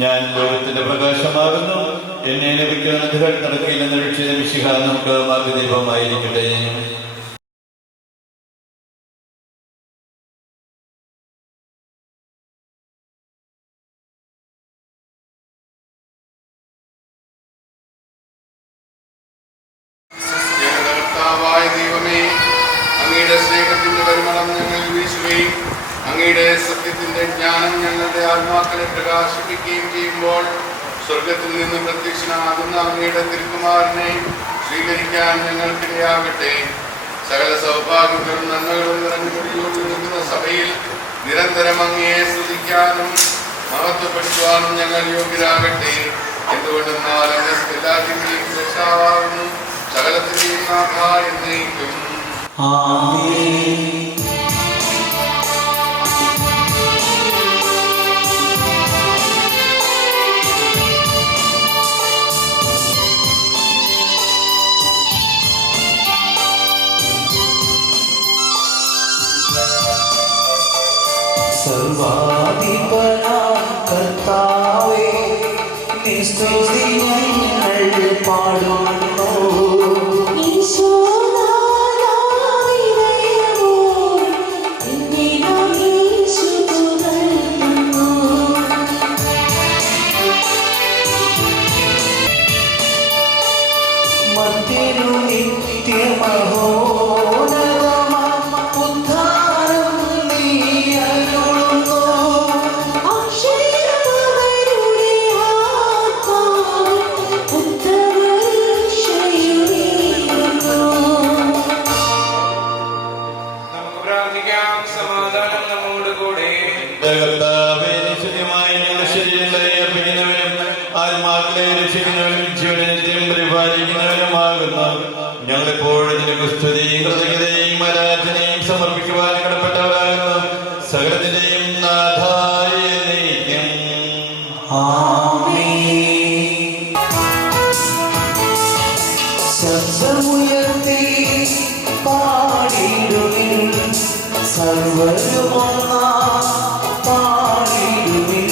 ഞാൻ ലോകത്തിന്റെ പ്രകാശമാകുന്നു. എന്നെ ലഭിക്കുന്ന നദികൾ നടക്കില്ലെന്ന് രക്ഷിത മിശിഹ നമുക്ക് മാർഗ്ഗദീപമായിരിക്കട്ടെ. അങ്ങയുടെ സത്യത്തിന്റെ ജ്ഞാനം ഞങ്ങളുടെ ആത്മാക്കളെ പ്രകാശിപ്പിക്കുകയും ചെയ്യുമ്പോൾ സ്വർഗത്തിൽ നിന്ന് പ്രത്യക്ഷനാകുന്ന അങ്ങയുടെ തിരുക്കുമാരനെ സ്വീകരിക്കാൻ ഞങ്ങൾക്കിടയാകട്ടെ. സകല സൗഭാഗ്യങ്ങളും നന്മകളും നിറഞ്ഞുകൊടിയോട് നിൽക്കുന്ന സഭയിൽ നിരന്തരം അങ്ങയെ സ്തുതിക്കാനും മഹത്വപ്പെടുത്തുവാനും ഞങ്ങൾ യോഗ്യരാകട്ടെ. എന്തുകൊണ്ടെന്നാൽ അങ്ങ് എല്ലാത്തിന്റെയും രക്ഷാവാകുന്നു, സകലത്തിന്റെയും നാഥ എന്നേക്കും. സർവാധിപനാം കർത്താവേ, നിസ്തുതി ഞങ്ങൾ പാടുന്നു. മധ്യനു നിത്യമഹോ ഞങ്ങളെപ്പോഴും സ്തുതിയും കൃതജ്ഞതയും ആരാധനയും സമർപ്പിക്കുവാൻ കടപ്പെട്ടവരാകുന്നു. സകലത്തിന്റെയും നാഥായ എന്നേക്കും. ശബ്ദമുയർത്തി പാടിടുവിൻ, സർവ്വരുമൊന്നാം പാടിടുവിൻ.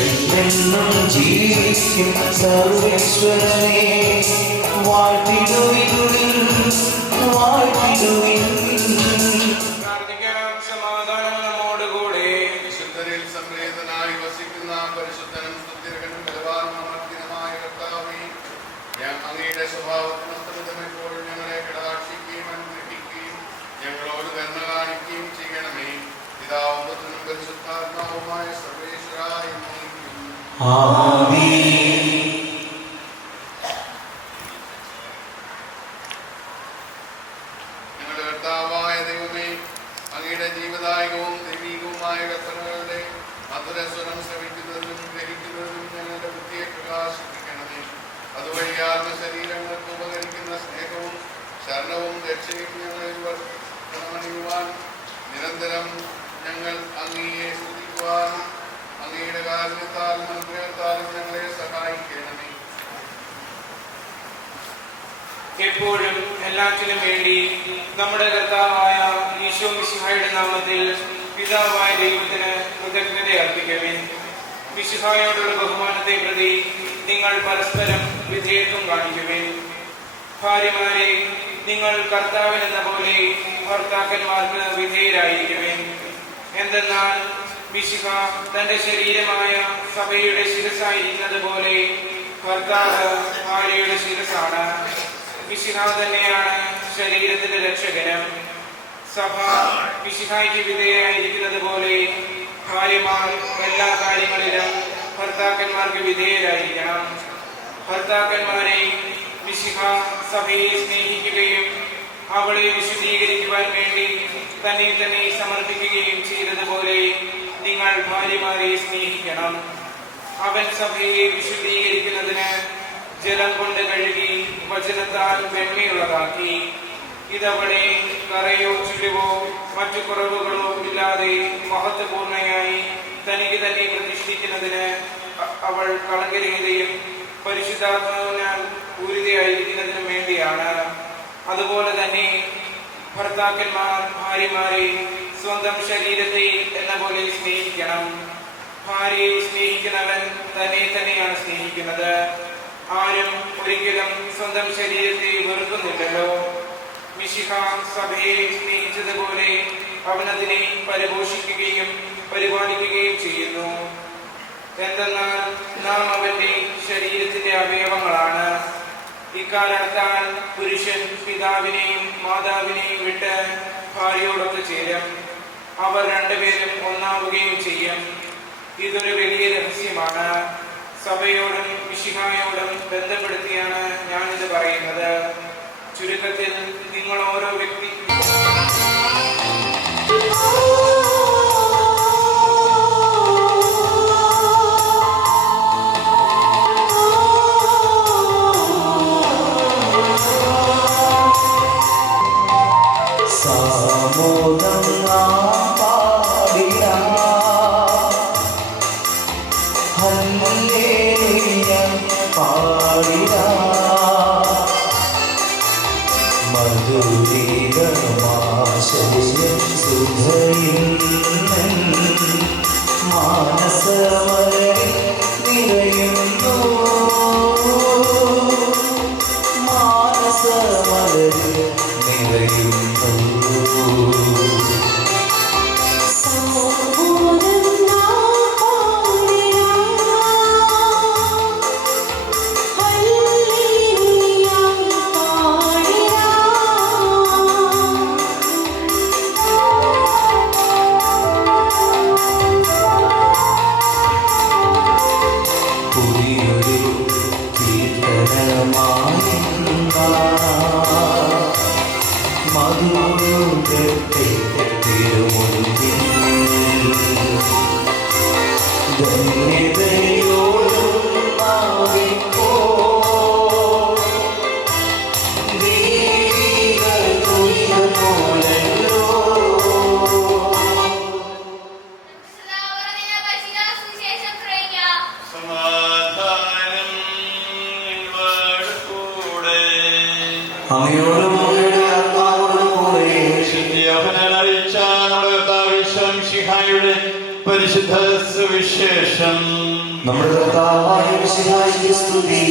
എന്നെന്നും ജീവിക്കും സർവേശ്വരനെ വാഴ്ത്തിടുവിൻ, വാഴ്ത്തിടുവിൻ. സമാധാനം നമ്മോടുകൂടെ. വിശുദ്ധരിൽ സംപ്രീതനായി വസിക്കുന്ന പരിശുദ്ധനും സ്തുത്യർഹനും ബലവാനും അമർത്തിനുമായ കർത്താവേ, അങ്ങയുടെ സ്വഭാവത്തിനൊത്തവിധമെപ്പോഴും ഞങ്ങളെ കടാക്ഷിക്കുകയും അനുഗ്രഹിക്കുകയും ഞങ്ങളോട് കരുണ കാണിക്കുകയും ചെയ്യണമേ. പിതാവും പുത്രനും പരിശുദ്ധാത്മാവുമായ സർവേശ്വരായ എന്നേക്കും. ആമേൻ. ഞങ്ങളുടെ കർത്താവായ ദൈവമേ, അങ്ങയുടെ ജീവദായകവും ദൈവീകവുമായ കർത്തനകളുടെ മധുരസ്വരം ശ്രവിക്കുന്നതിനും ഗ്രഹിക്കുന്നതിനും ഞങ്ങളുടെ ബുദ്ധിയെ പ്രകാശിപ്പിക്കണമേ. അതുവഴി ആത്മശരീരങ്ങൾക്ക് ഉപകരിക്കുന്ന സ്നേഹവും ശരണവും രക്ഷയും ഞങ്ങളിൽ വർദ്ധിക്കുവാൻ നിരന്തരം ഞങ്ങൾ അങ്ങയെ സ്തുതിക്കുവാനും അങ്ങയുടെ കാരുണ്യത്താലും അനുഗ്രഹത്താലും ഞങ്ങളെ സഹായിക്കണമേ. എപ്പോഴും എല്ലാറ്റിനും വേണ്ടി നമ്മുടെ കർത്താവായ ഈശോ മിശിഹായുടെ നാമത്തിൽ പിതാവായ ദൈവത്തിന് കൃതജ്ഞത അർപ്പിക്കുവിൻ. മിശിഹായോടുള്ള ബഹുമാനത്തെ പ്രതി നിങ്ങൾ പരസ്പരം വിധേയത്വം കാണിക്കുവിൻ. ഭാര്യമാരെ, നിങ്ങൾ കർത്താവിനെന്ന പോലെ ഭർത്താക്കന്മാർക്ക് വിധേയരായിരിക്കുവിൻ. എന്തെന്നാൽ മിശിഹ തന്റെ ശരീരമായ സഭയുടെ ശിരസായിരിക്കുന്നത് പോലെ ഭർത്താവ് ഭാര്യയുടെ ശിരസാണ്. മിശിഹ തന്നെയാണ് ശരീരത്തിന്റെ രക്ഷകനും. സഭ മിശിഹായ്ക്ക് വിധേയരായിരിക്കുന്നത് പോലെ ഭാര്യമാർ എല്ലാ കാര്യങ്ങളിലും ഭർത്താക്കന്മാർക്ക് വിധേയരായിരിക്കണം. ഭർത്താക്കന്മാരെ, മിശിഹ സഭയെ സ്നേഹിക്കുകയും അവളെ വിശുദ്ധീകരിക്കുവാൻ വേണ്ടി തന്നെ തന്നെ സമർപ്പിക്കുകയും ചെയ്തതുപോലെ നിങ്ങൾ ഭാര്യമാരെ സ്നേഹിക്കണം. അവൻ സഭയെ വിശുദ്ധീകരിക്കുന്നതിന് ജലം കൊണ്ട് കഴുകി വചനത്താൽ വെണ്മയുള്ളതാക്കി. ഇതവളെ കറയോ ചുളിവോ മറ്റു കുറവുകളോ ഇല്ലാതെ മഹത്വപൂർണയായി തനിക്ക് തന്നെ പ്രതിഷ്ഠിക്കുന്നതിന് അവൾ കളങ്കരഹിതയും പരിശുദ്ധാത്മാവിനാൽ പൂരിതയായിരിക്കുന്നതിനും വേണ്ടിയാണ്. അതുപോലെ തന്നെ ഭർത്താക്കന്മാർ ഭാര്യമാരെ സ്വന്തം ശരീരത്തെ എന്ന പോലെ സ്നേഹിക്കണം. ഭാര്യയെ സ്നേഹിക്കുന്നവൻ തന്നെ തന്നെയാണ് സ്നേഹിക്കുന്നത്. ആരും ഒരിക്കലും സ്വന്തം ശരീരത്തെ വെറുക്കുന്നില്ലല്ലോ. മിശിഹ സഭയെ സ്നേഹിച്ചതുപോലെ അവനതിനെ പരിപോഷിക്കുകയും പരിപാലിക്കുകയും ചെയ്യുന്നു. എന്തെന്നാൽ നാം അവന്റെ ശരീരത്തിന്റെ അവയവങ്ങളാണ്. ഇക്കാരണത്താൽ പുരുഷൻ പിതാവിനെയും മാതാവിനെയും വിട്ട് ഭാര്യയോടൊത്ത് ചേരും. അവർ രണ്ടുപേരും ഒന്നാവുകയും ചെയ്യും. ഇതൊരു വലിയ രഹസ്യമാണ്. സഭയോടും മിശിഹായോടും ബന്ധപ്പെടുത്തിയാണ് ഞാനിത് പറയുന്നത്. ചുരുക്കത്തിൽ നിങ്ങൾ ഓരോ വ്യക്തി സാമോദം പാടിയ ഹല്ലേലൂയ പാടിയ മധുരീതമാശയം സുധയിൽ മാനസമലരിൽ നിറയുന്നു, മാനസമലരിൽ നിറയുന്നു. പുതിയൊരു കീർത്തനമായി മധുരത്തെ തിരുമുൻപിൽ ധന്യതയോടും നാവിപ്പോ ദീപികൾ തുയർപോലല്ലോ. സമാധാനം നിങ്ങളോട് കൂടെ. അങ്ങയോടും അങ്ങയുടെ ആത്മാവോടും കൂടെ. യോഹന്നാൻ അറിയിച്ച നമ്മുടെ കർത്താവ് ഈശോ മിശിഹായുടെ പരിശുദ്ധ സുവിശേഷം. നമ്മുടെ കർത്താവായ മിശിഹായ്ക്ക് സ്തുതി.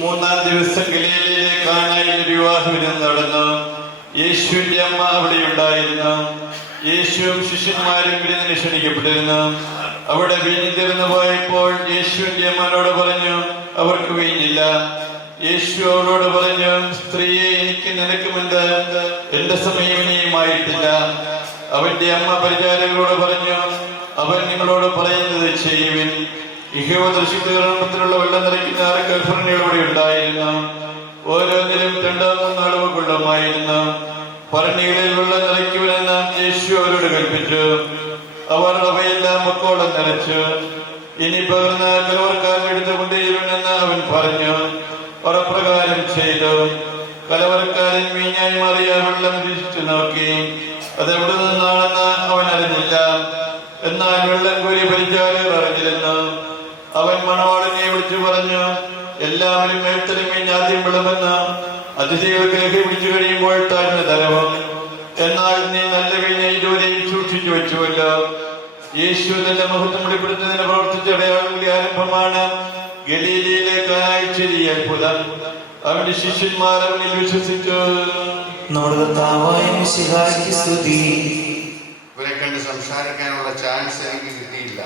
3-ാം ദിവസം ഗലീലയിലെ കാനായിൽ ഒരു വിവാഹവിരുന്ന് നടന്നു. യേശുവിന്റെ അമ്മ അവിടെ ഉണ്ടായിരുന്നു. യേശുവും ശിഷ്യന്മാരും വിരുന്നിന് ക്ഷണിക്കപ്പെട്ടിരുന്നു. അവിടെ വീഞ്ഞ് തീർന്നു പോയപ്പോൾ യേശുവിന്റെ അമ്മനോട് പറഞ്ഞു, അവർക്ക് വീഞ്ഞില്ല. യേശു അവരോട് പറഞ്ഞു, സ്ത്രീയെ, എനിക്ക് നിനക്കുമെന്ത്? എന്റെ സമയം ഇനിയുമായിട്ടില്ല. അവന്റെ അമ്മ പരിചാരകരോട് പറഞ്ഞു, അവൻ നിങ്ങളോട് പറയുന്നത് ചെയ്യുവിൻ. ഇഹോദർശിത്തിലുള്ള വെള്ളം നിറയ്ക്കുന്ന 6 ഗർഭിണികൾ ഇവിടെ ഉണ്ടായിരുന്നു. ഓരോന്നിലും 2-3 അളവ് കൊള്ളുമായിരുന്നു. ഭരണികളിൽ വെള്ളം നിറയ്ക്കുവാനെന്ന് യേശു അവരോട് കൽപ്പിച്ചു. അവർ അവയെല്ലാം മുക്കോളം നിറച്ചു. ഇനി പകർന്ന് കലവർക്കാരൻ എടുത്തുകൊണ്ടേയിരുമെന്ന് അവൻ പറഞ്ഞു. അവർ അപ്രകാരം ചെയ്തു. കലവർക്കാരൻ വീഞ്ഞായി മാറിയ വെള്ളം രുചിച്ചു നോക്കി. അതെവിടെ നിന്നാണെന്ന് അവൻ അറിഞ്ഞില്ല. എന്നാൽ വെള്ളം കോരി പരിചാരകർ അറിഞ്ഞിരുന്നു. അവൻ മണവാളനെ വിളിച്ചു പറഞ്ഞു, എല്ലാവരും മേൽത്തരം വീഞ്ഞ് ആദ്യം വിളമെന്ന്. അതിഥികൾക്ക് ലഹരി പിടിച്ചു കഴിയുമ്പോൾ താഴ്ന്ന തരവും. എന്നാൽ നീ നല്ല വീഞ്ഞ് ഇതുവരെയും സൂക്ഷിച്ചു വെച്ചുവല്ലോ. യേശു തന്റെ മഹത്വം വെളിപ്പെടുത്തുന്നതിന് പ്രവർത്തിച്ച അടയാളങ്ങളുടെ ആരംഭമാണ് ഗലീലയിലെ കാനായിൽ ചെറിയ അത്ഭുതം. അവന്റെ ശിഷ്യന്മാർ അവനിൽ വിശ്വസിച്ചു. നമ്മുടെ കർത്താവായ മിശിഹായ്ക്ക് സ്തുതി. ഇവരെ കണ്ട് സംസാരിക്കാനുള്ള ചാൻസ് എനിക്ക് കിട്ടിയില്ല.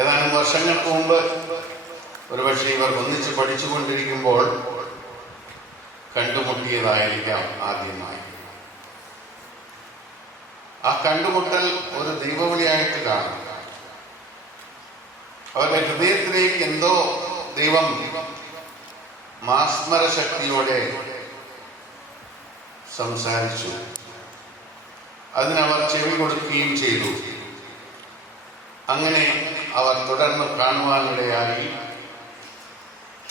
ഏതാനും വർഷങ്ങൾക്ക് മുമ്പ് ഒരുപക്ഷെ ഇവർ ഒന്നിച്ച് പഠിച്ചുകൊണ്ടിരിക്കുമ്പോൾ കണ്ടുമുട്ടിയതായിരിക്കാം ആദ്യമായി. ആ കണ്ടുമുട്ടൽ ഒരു ദൈവവിളിയായിട്ട് കാണാം. അവരുടെ ഹൃദയത്തിലേക്ക് എന്തോ ദൈവം മാസ്മര ശക്തിയോടെ സംസാരിച്ചു. അതിനവർ ചെവി കൊടുക്കുകയും ചെയ്തു. അങ്ങനെ അവർ തുടർന്ന് കാണുവാനിടയായി,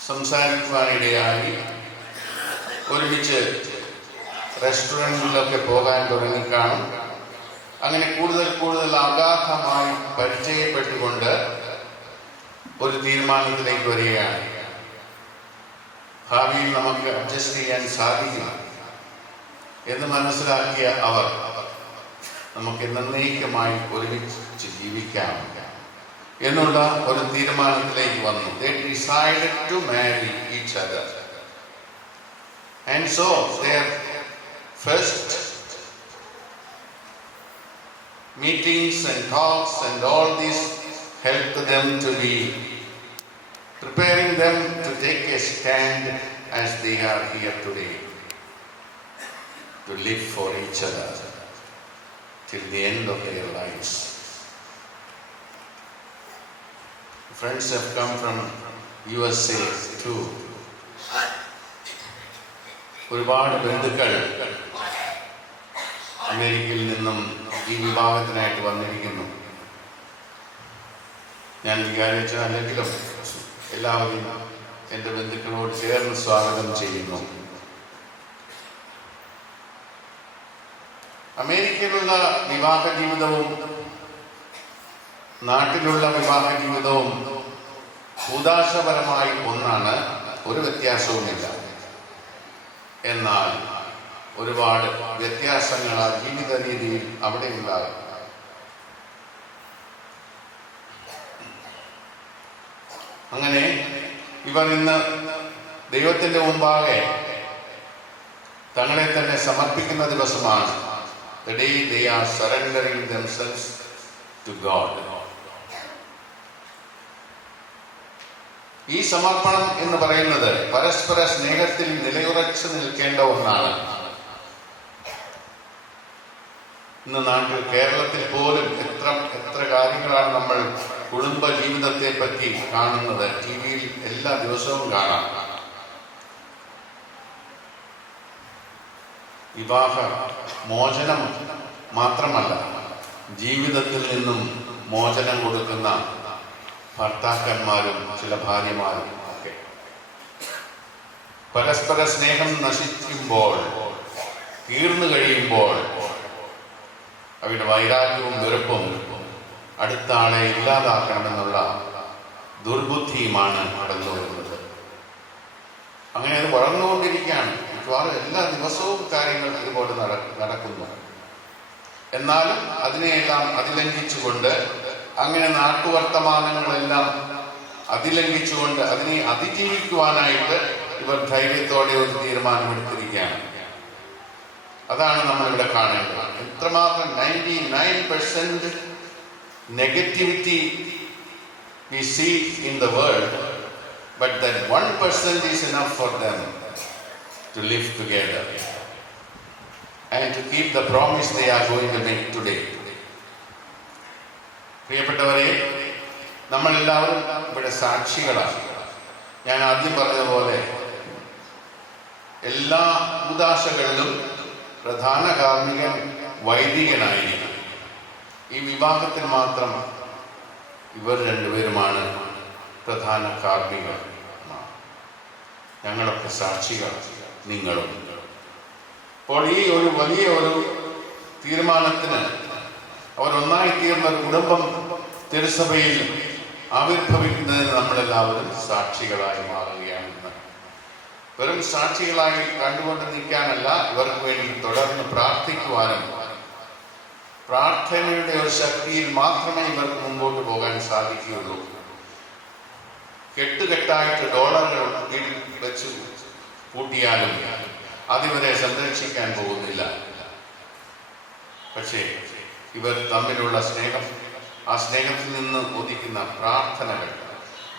സംസാരിക്കുവാനിടയായി, ഒരുമിച്ച് റെസ്റ്റോറൻറ്റിലൊക്കെ പോകാൻ തുടങ്ങിക്കാണും. അങ്ങനെ കൂടുതൽ കൂടുതൽ അഗാധമായി പരിചയപ്പെട്ടുകൊണ്ട് ഒരു തീരുമാനത്തിലേക്ക് വരികയാണ്. ഭാവിയിൽ നമുക്ക് അഡ്ജസ്റ്റ് ചെയ്യാൻ സാധിക്കും എന്ന് മനസ്സിലാക്കിയ അവർ നമുക്ക് എന്നേക്കുമായി ഒരുമിച്ച് ജീവിക്കാം എന്നുള്ള ഒരു തീരുമാനത്തിലേക്ക് വന്നു. They decided to marry each other. And so their first meetings and talks and all this helped them to be preparing them to take a stand as they are here today. to live for each other till the end of their lives. Friends have come from USA too. ഒരുപാട് ബന്ധുക്കൾ അമേരിക്കയിൽ നിന്നും ഈ വിവാഹത്തിനായിട്ട് വന്നിരിക്കുന്നു. ഞാൻ വികാരിച്ച അല്ലെങ്കിലും എല്ലാവരും എൻ്റെ ബന്ധുക്കളോട് ചേർന്ന് സ്വാഗതം ചെയ്യുന്നു. അമേരിക്കയിലുള്ള വിവാഹ ജീവിതവും നാട്ടിലുള്ള വിവാഹ ജീവിതവും കൂദാശപരമായി ഒന്നാണ്, ഒരു വ്യത്യാസവുമില്ല. എന്നാൽ ഒരുപാട് വ്യത്യാസങ്ങൾ ആ ജീവിത രീതിയിൽ അവിടെ ഉണ്ടാകും. അങ്ങനെ ഇവർ ഇന്ന് ദൈവത്തിന്റെ മുമ്പാകെ തങ്ങളെ തന്നെ സമർപ്പിക്കുന്ന ദിവസമാണ്. The day they are surrendering themselves to God. ഈ സമർപ്പണം എന്ന് പറയുന്നത് പരസ്പര സ്നേഹത്തിൽ നിലയുറച്ചു നിൽക്കേണ്ട ഒന്നാണ്. ഇന്ന് നാട്ടിൽ കേരളത്തിൽ പോലും എത്ര കാര്യങ്ങളാണ് നമ്മൾ കുടുംബ ജീവിതത്തെ പറ്റി കാണുന്നത്. ടി വിയിൽ എല്ലാ ദിവസവും കാണാം. വിവാഹ മോചനം മാത്രമല്ല, ജീവിതത്തിൽ നിന്നും മോചനം കൊടുക്കുന്ന ഭർത്താക്കന്മാരും ചില ഭാര്യമാരും ഒക്കെ. പരസ്പര സ്നേഹം നശിക്കുമ്പോൾ, തീർന്നു കഴിയുമ്പോൾ അവരുടെ വൈരാഗ്യവും വെറുപ്പും അടുത്ത ആളെ ഇല്ലാതാക്കണമെന്നുള്ള ദുർബുദ്ധിയുമാണ് കടന്നു വരുന്നത്. അങ്ങനെ അത് വളർന്നുകൊണ്ടിരിക്കുകയാണ്. മിക്കവാറും എല്ലാ ദിവസവും കാര്യങ്ങൾ ഇതുപോലെ നടക്കുന്നു. എന്നാലും അതിനെയെല്ലാം അതിലംഘിച്ചുകൊണ്ട്, അങ്ങനെ നാട്ടുവർത്തമാനങ്ങളെല്ലാം അതിലംഘിച്ചുകൊണ്ട് അതിനെ അതിജീവിക്കുവാനായിട്ട് ഇവർ ധൈര്യത്തോടെ ഒരു തീരുമാനമെടുത്തിരിക്കുകയാണ്. അതാണ് നമ്മളിവിടെ കാണേണ്ടത്. എത്രമാത്രം 99% negativity we see in the world, but that 1% is enough for them to live together and to keep the promise they are going to make today. പ്രിയപ്പെട്ടവരെ, നമ്മളെല്ലാവരും ഇവിടെ സാക്ഷികളാണ്. ഞാൻ ആദ്യം പറഞ്ഞതുപോലെ എല്ലാ ഉദാശകളിലും പ്രധാന കാർമ്മികൻ വൈദികനായിരിക്കും. ഈ വിവാഹത്തിൽ മാത്രം ഇവർ രണ്ടുപേരുമാണ് പ്രധാന കാർമ്മികർ. ഞങ്ങളൊക്കെ സാക്ഷികൾ, നിങ്ങളും. അപ്പോൾ ഈ ഒരു വലിയ ഒരു തീരുമാനത്തിന് അവരൊന്നായി തീർന്ന ഒരു കുടുംബം തിരുസഭയിൽ ആവിർഭവിക്കുന്നതിന് നമ്മളെല്ലാവരും സാക്ഷികളായി മാറുകയാണെന്ന്. വെറും സാക്ഷികളായി കണ്ടുകൊണ്ട് നിൽക്കാനല്ല, ഇവർക്ക് വേണ്ടി തുടർന്ന് പ്രാർത്ഥിക്കുവാനും പ്രാർത്ഥനയുടെ ഒരു ശക്തിയിൽ മാത്രമേ ഇവർക്ക് മുമ്പോട്ട് പോകാൻ സാധിക്കുകയുള്ളൂ. കെട്ടുകെട്ടായിട്ട് ഡോളറുകൾ വീട്ടിൽ വെച്ച് കൂട്ടിയാലും അതിവരെ സംരക്ഷിക്കാൻ പോകുന്നില്ല. പക്ഷേ ഇവർ തമ്മിലുള്ള സ്നേഹം, ആ സ്നേഹത്തിൽ നിന്ന് ഉദിക്കുന്ന പ്രാർത്ഥനകൾ,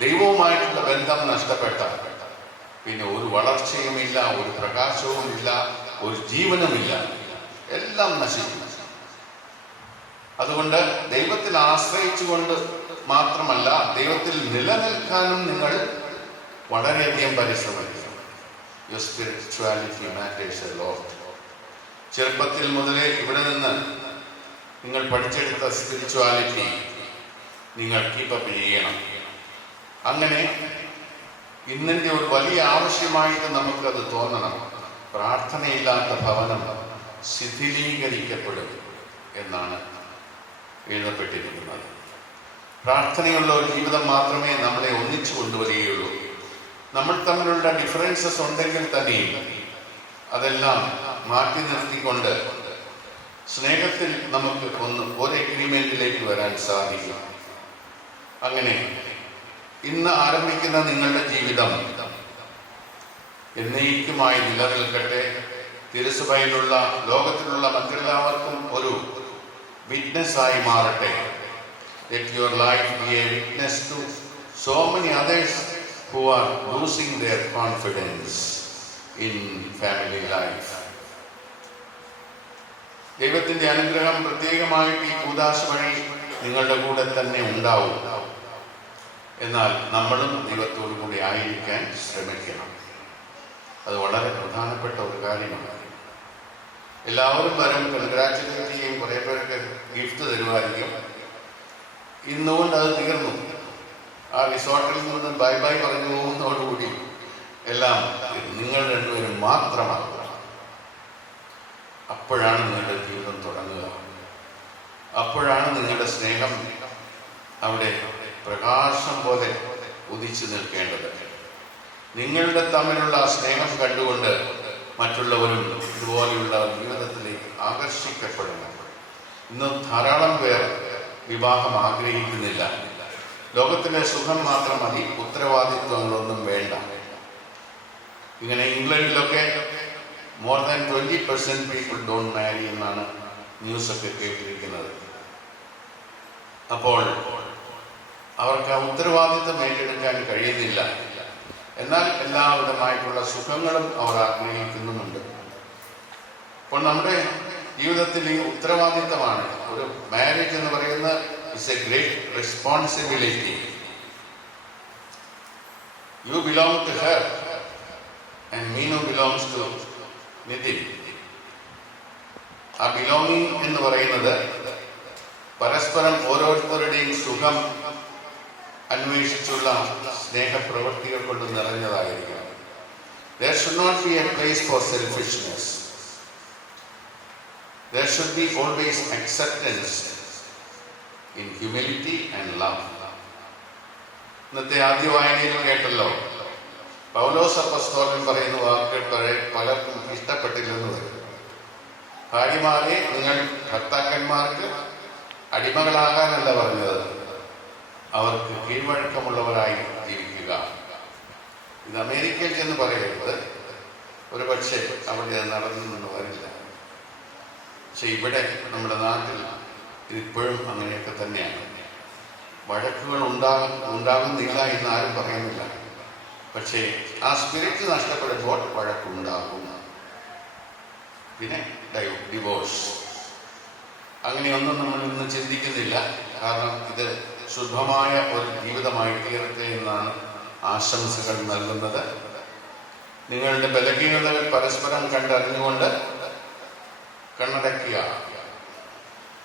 ദൈവവുമായിട്ടുള്ള ബന്ധം നഷ്ടപ്പെട്ട പിന്നെ ഒരു വളർച്ചയുമില്ല, ഒരു പ്രകാശവുമില്ല, ഒരു ജീവനുമില്ല, എല്ലാം നശിക്കും. അതുകൊണ്ട് ദൈവത്തിൽ ആശ്രയിച്ചുകൊണ്ട് മാത്രമല്ല, ദൈവത്തിൽ നിലനിൽക്കാനും നിങ്ങൾ വളരെയധികം പരിശ്രമിക്കണം. Your spirituality matters a lot. ചെറുപ്പത്തിൽ മുതലേ ഇവിടെ നിന്ന് നിങ്ങൾ പഠിച്ചെടുത്ത സ്പിരിച്വാലിറ്റി നിങ്ങൾ കീപ്പപ്പ് ചെയ്യണം. അങ്ങനെ ഇന്നിൻ്റെ ഒരു വലിയ ആവശ്യമായിട്ട് നമുക്കത് തോന്നണം. പ്രാർത്ഥനയില്ലാത്ത ഭവനം ശിഥിലീകരിക്കപ്പെടും എന്നാണ് എഴുതപ്പെട്ടിരിക്കുന്നത്. പ്രാർത്ഥനയുള്ള ഒരു ജീവിതം മാത്രമേ നമ്മളെ ഒന്നിച്ചു കൊണ്ടുവരികയുള്ളൂ. നമ്മൾ തമ്മിലുള്ള ഡിഫറൻസസ് ഉണ്ടെങ്കിൽ തന്നെയും അതെല്ലാം മാറ്റി നിർത്തിക്കൊണ്ട് സ്നേഹത്തിൽ നമുക്ക് ഒരു എഗ്രിമെന്റിലേക്ക് വരാൻ സാധിക്കും. അങ്ങനെ ഇന്ന് ആരംഭിക്കുന്ന നിങ്ങളുടെ ജീവിതം എന്നേക്കുമായി നിലനിൽക്കട്ടെ. തിരുസഭയിലുള്ള ലോകത്തിലുള്ള മറ്റെല്ലാവർക്കും ഒരു വിറ്റ്നസ് ആയി മാറട്ടെ. Let your life be a witness to so many others who are losing their confidence in family life. ദൈവത്തിൻ്റെ അനുഗ്രഹം പ്രത്യേകമായിട്ട് ഈ കൂദാശ വഴി നിങ്ങളുടെ കൂടെ തന്നെ ഉണ്ടാവും. എന്നാൽ നമ്മളും ദൈവത്തോടു കൂടി ആയിരിക്കാൻ ശ്രമിക്കണം. അത് വളരെ പ്രധാനപ്പെട്ട ഒരു കാര്യമാണ്. എല്ലാവരും വരും, കൺഗ്രാറ്റുലേറ്റ് ചെയ്യും, കുറേ പേർക്ക് ഗിഫ്റ്റ് തരുമായിരിക്കും. ഇന്നുകൊണ്ട് അത് തീർന്നു. ആ റിസോർട്ടിൽ നിന്ന് ബൈ ബൈ പറഞ്ഞു പോകുന്നതോടുകൂടി എല്ലാം നിങ്ങൾ രണ്ടുപേരും മാത്രമാകുക. അപ്പോഴാണ് നിങ്ങളുടെ ജീവിതം തുടങ്ങുക. അപ്പോഴാണ് നിങ്ങളുടെ സ്നേഹം അവിടെ പ്രകാശം പോലെ ഉദിച്ചു നിൽക്കേണ്ടത്. നിങ്ങളുടെ തമ്മിലുള്ള സ്നേഹം കണ്ടുകൊണ്ട് മറ്റുള്ളവരും ഇതുപോലെയുള്ള ജീവിതത്തിലേക്ക് ആകർഷിക്കപ്പെടുന്നു. ഇന്ന് ധാരാളം പേർ വിവാഹം ആഗ്രഹിക്കുന്നില്ല. ലോകത്തിലെ സുഖം മാത്രം മതി, ഉത്തരവാദിത്വങ്ങളൊന്നും വേണ്ട. ഇങ്ങനെ ഇംഗ്ലണ്ടിലൊക്കെ മോർ ദാൻ 20% പീപ്പിൾ ഡോണ്ട് മാരി എന്നാണ് ന്യൂസൊക്കെ കേട്ടിരിക്കുന്നത്. അപ്പോൾ അവർക്ക് ആ ഉത്തരവാദിത്വം ഏറ്റെടുക്കാൻ കഴിയുന്നില്ല. എന്നാൽ എല്ലാവിധമായിട്ടുള്ള സുഖങ്ങളും അവർ ആഗ്രഹിക്കുന്നുമുണ്ട്. അപ്പോൾ നമ്മുടെ ജീവിതത്തിൽ ഈ ഉത്തരവാദിത്തമാണ്. ഒരു മാരേജ് എന്ന് പറയുന്ന it's a great responsibility. You belong to her and Meenu belongs to Nithin. ആ ബിലോങ്ങിങ് എന്ന് പറയുന്നത് പരസ്പരം ഓരോരുത്തരുടെയും സുഖം അന്വേഷിച്ചുള്ള സ്നേഹപ്രവൃത്തികൾ കൊണ്ട് നിറഞ്ഞതായിരിക്കണം. There should not be a place for selfishness. There should be always acceptance in humility and love. ഇന്നത്തെ ആദ്യ വായനയിൽ കേട്ടല്ലോ, പൗലോസ് അപ്പോസ്തലൻ പറയുന്ന വാക്കുകൾ പലർക്കും ഇഷ്ടപ്പെട്ടില്ലെന്ന് വരും. ഭാര്യമാരെ നിങ്ങൾ ഭർത്താക്കന്മാർക്ക് അടിമകളാകാനല്ല പറഞ്ഞത്, അവർക്ക് കീഴ്വഴക്കമുള്ളവരായി ജീവിക്കുക. ഇത് അമേരിക്കയിൽ ചെന്ന് പറയരുത്, ഒരു പക്ഷേ അവിടെ അത് നടന്നു വരില്ല. പക്ഷെ ഇവിടെ നമ്മുടെ നാട്ടിൽ ഇതിപ്പോഴും അങ്ങനെയൊക്കെ തന്നെയാണ്. വഴക്കുകൾ ഉണ്ടാകുന്നില്ല എന്ന് ആരും പറയുന്നില്ല. പക്ഷേ ആ സ്പിരിറ്റ് നഷ്ടപ്പെടുമ്പോൾ വഴക്കുണ്ടാകും. പിന്നെ ഡിവോഴ്സ്, അങ്ങനെയൊന്നും നമ്മൾ ഇന്ന് ചിന്തിക്കുന്നില്ല. കാരണം ഇത് ശുദ്ധമായ ഒരു ജീവിതമായി തീരട്ടെ എന്നാണ് ആശംസകൾ നൽകുന്നത്. നിങ്ങളുടെ ബലഹീനതകൾ പരസ്പരം കണ്ടറിഞ്ഞുകൊണ്ട് കണ്ണടയ്ക്കുക.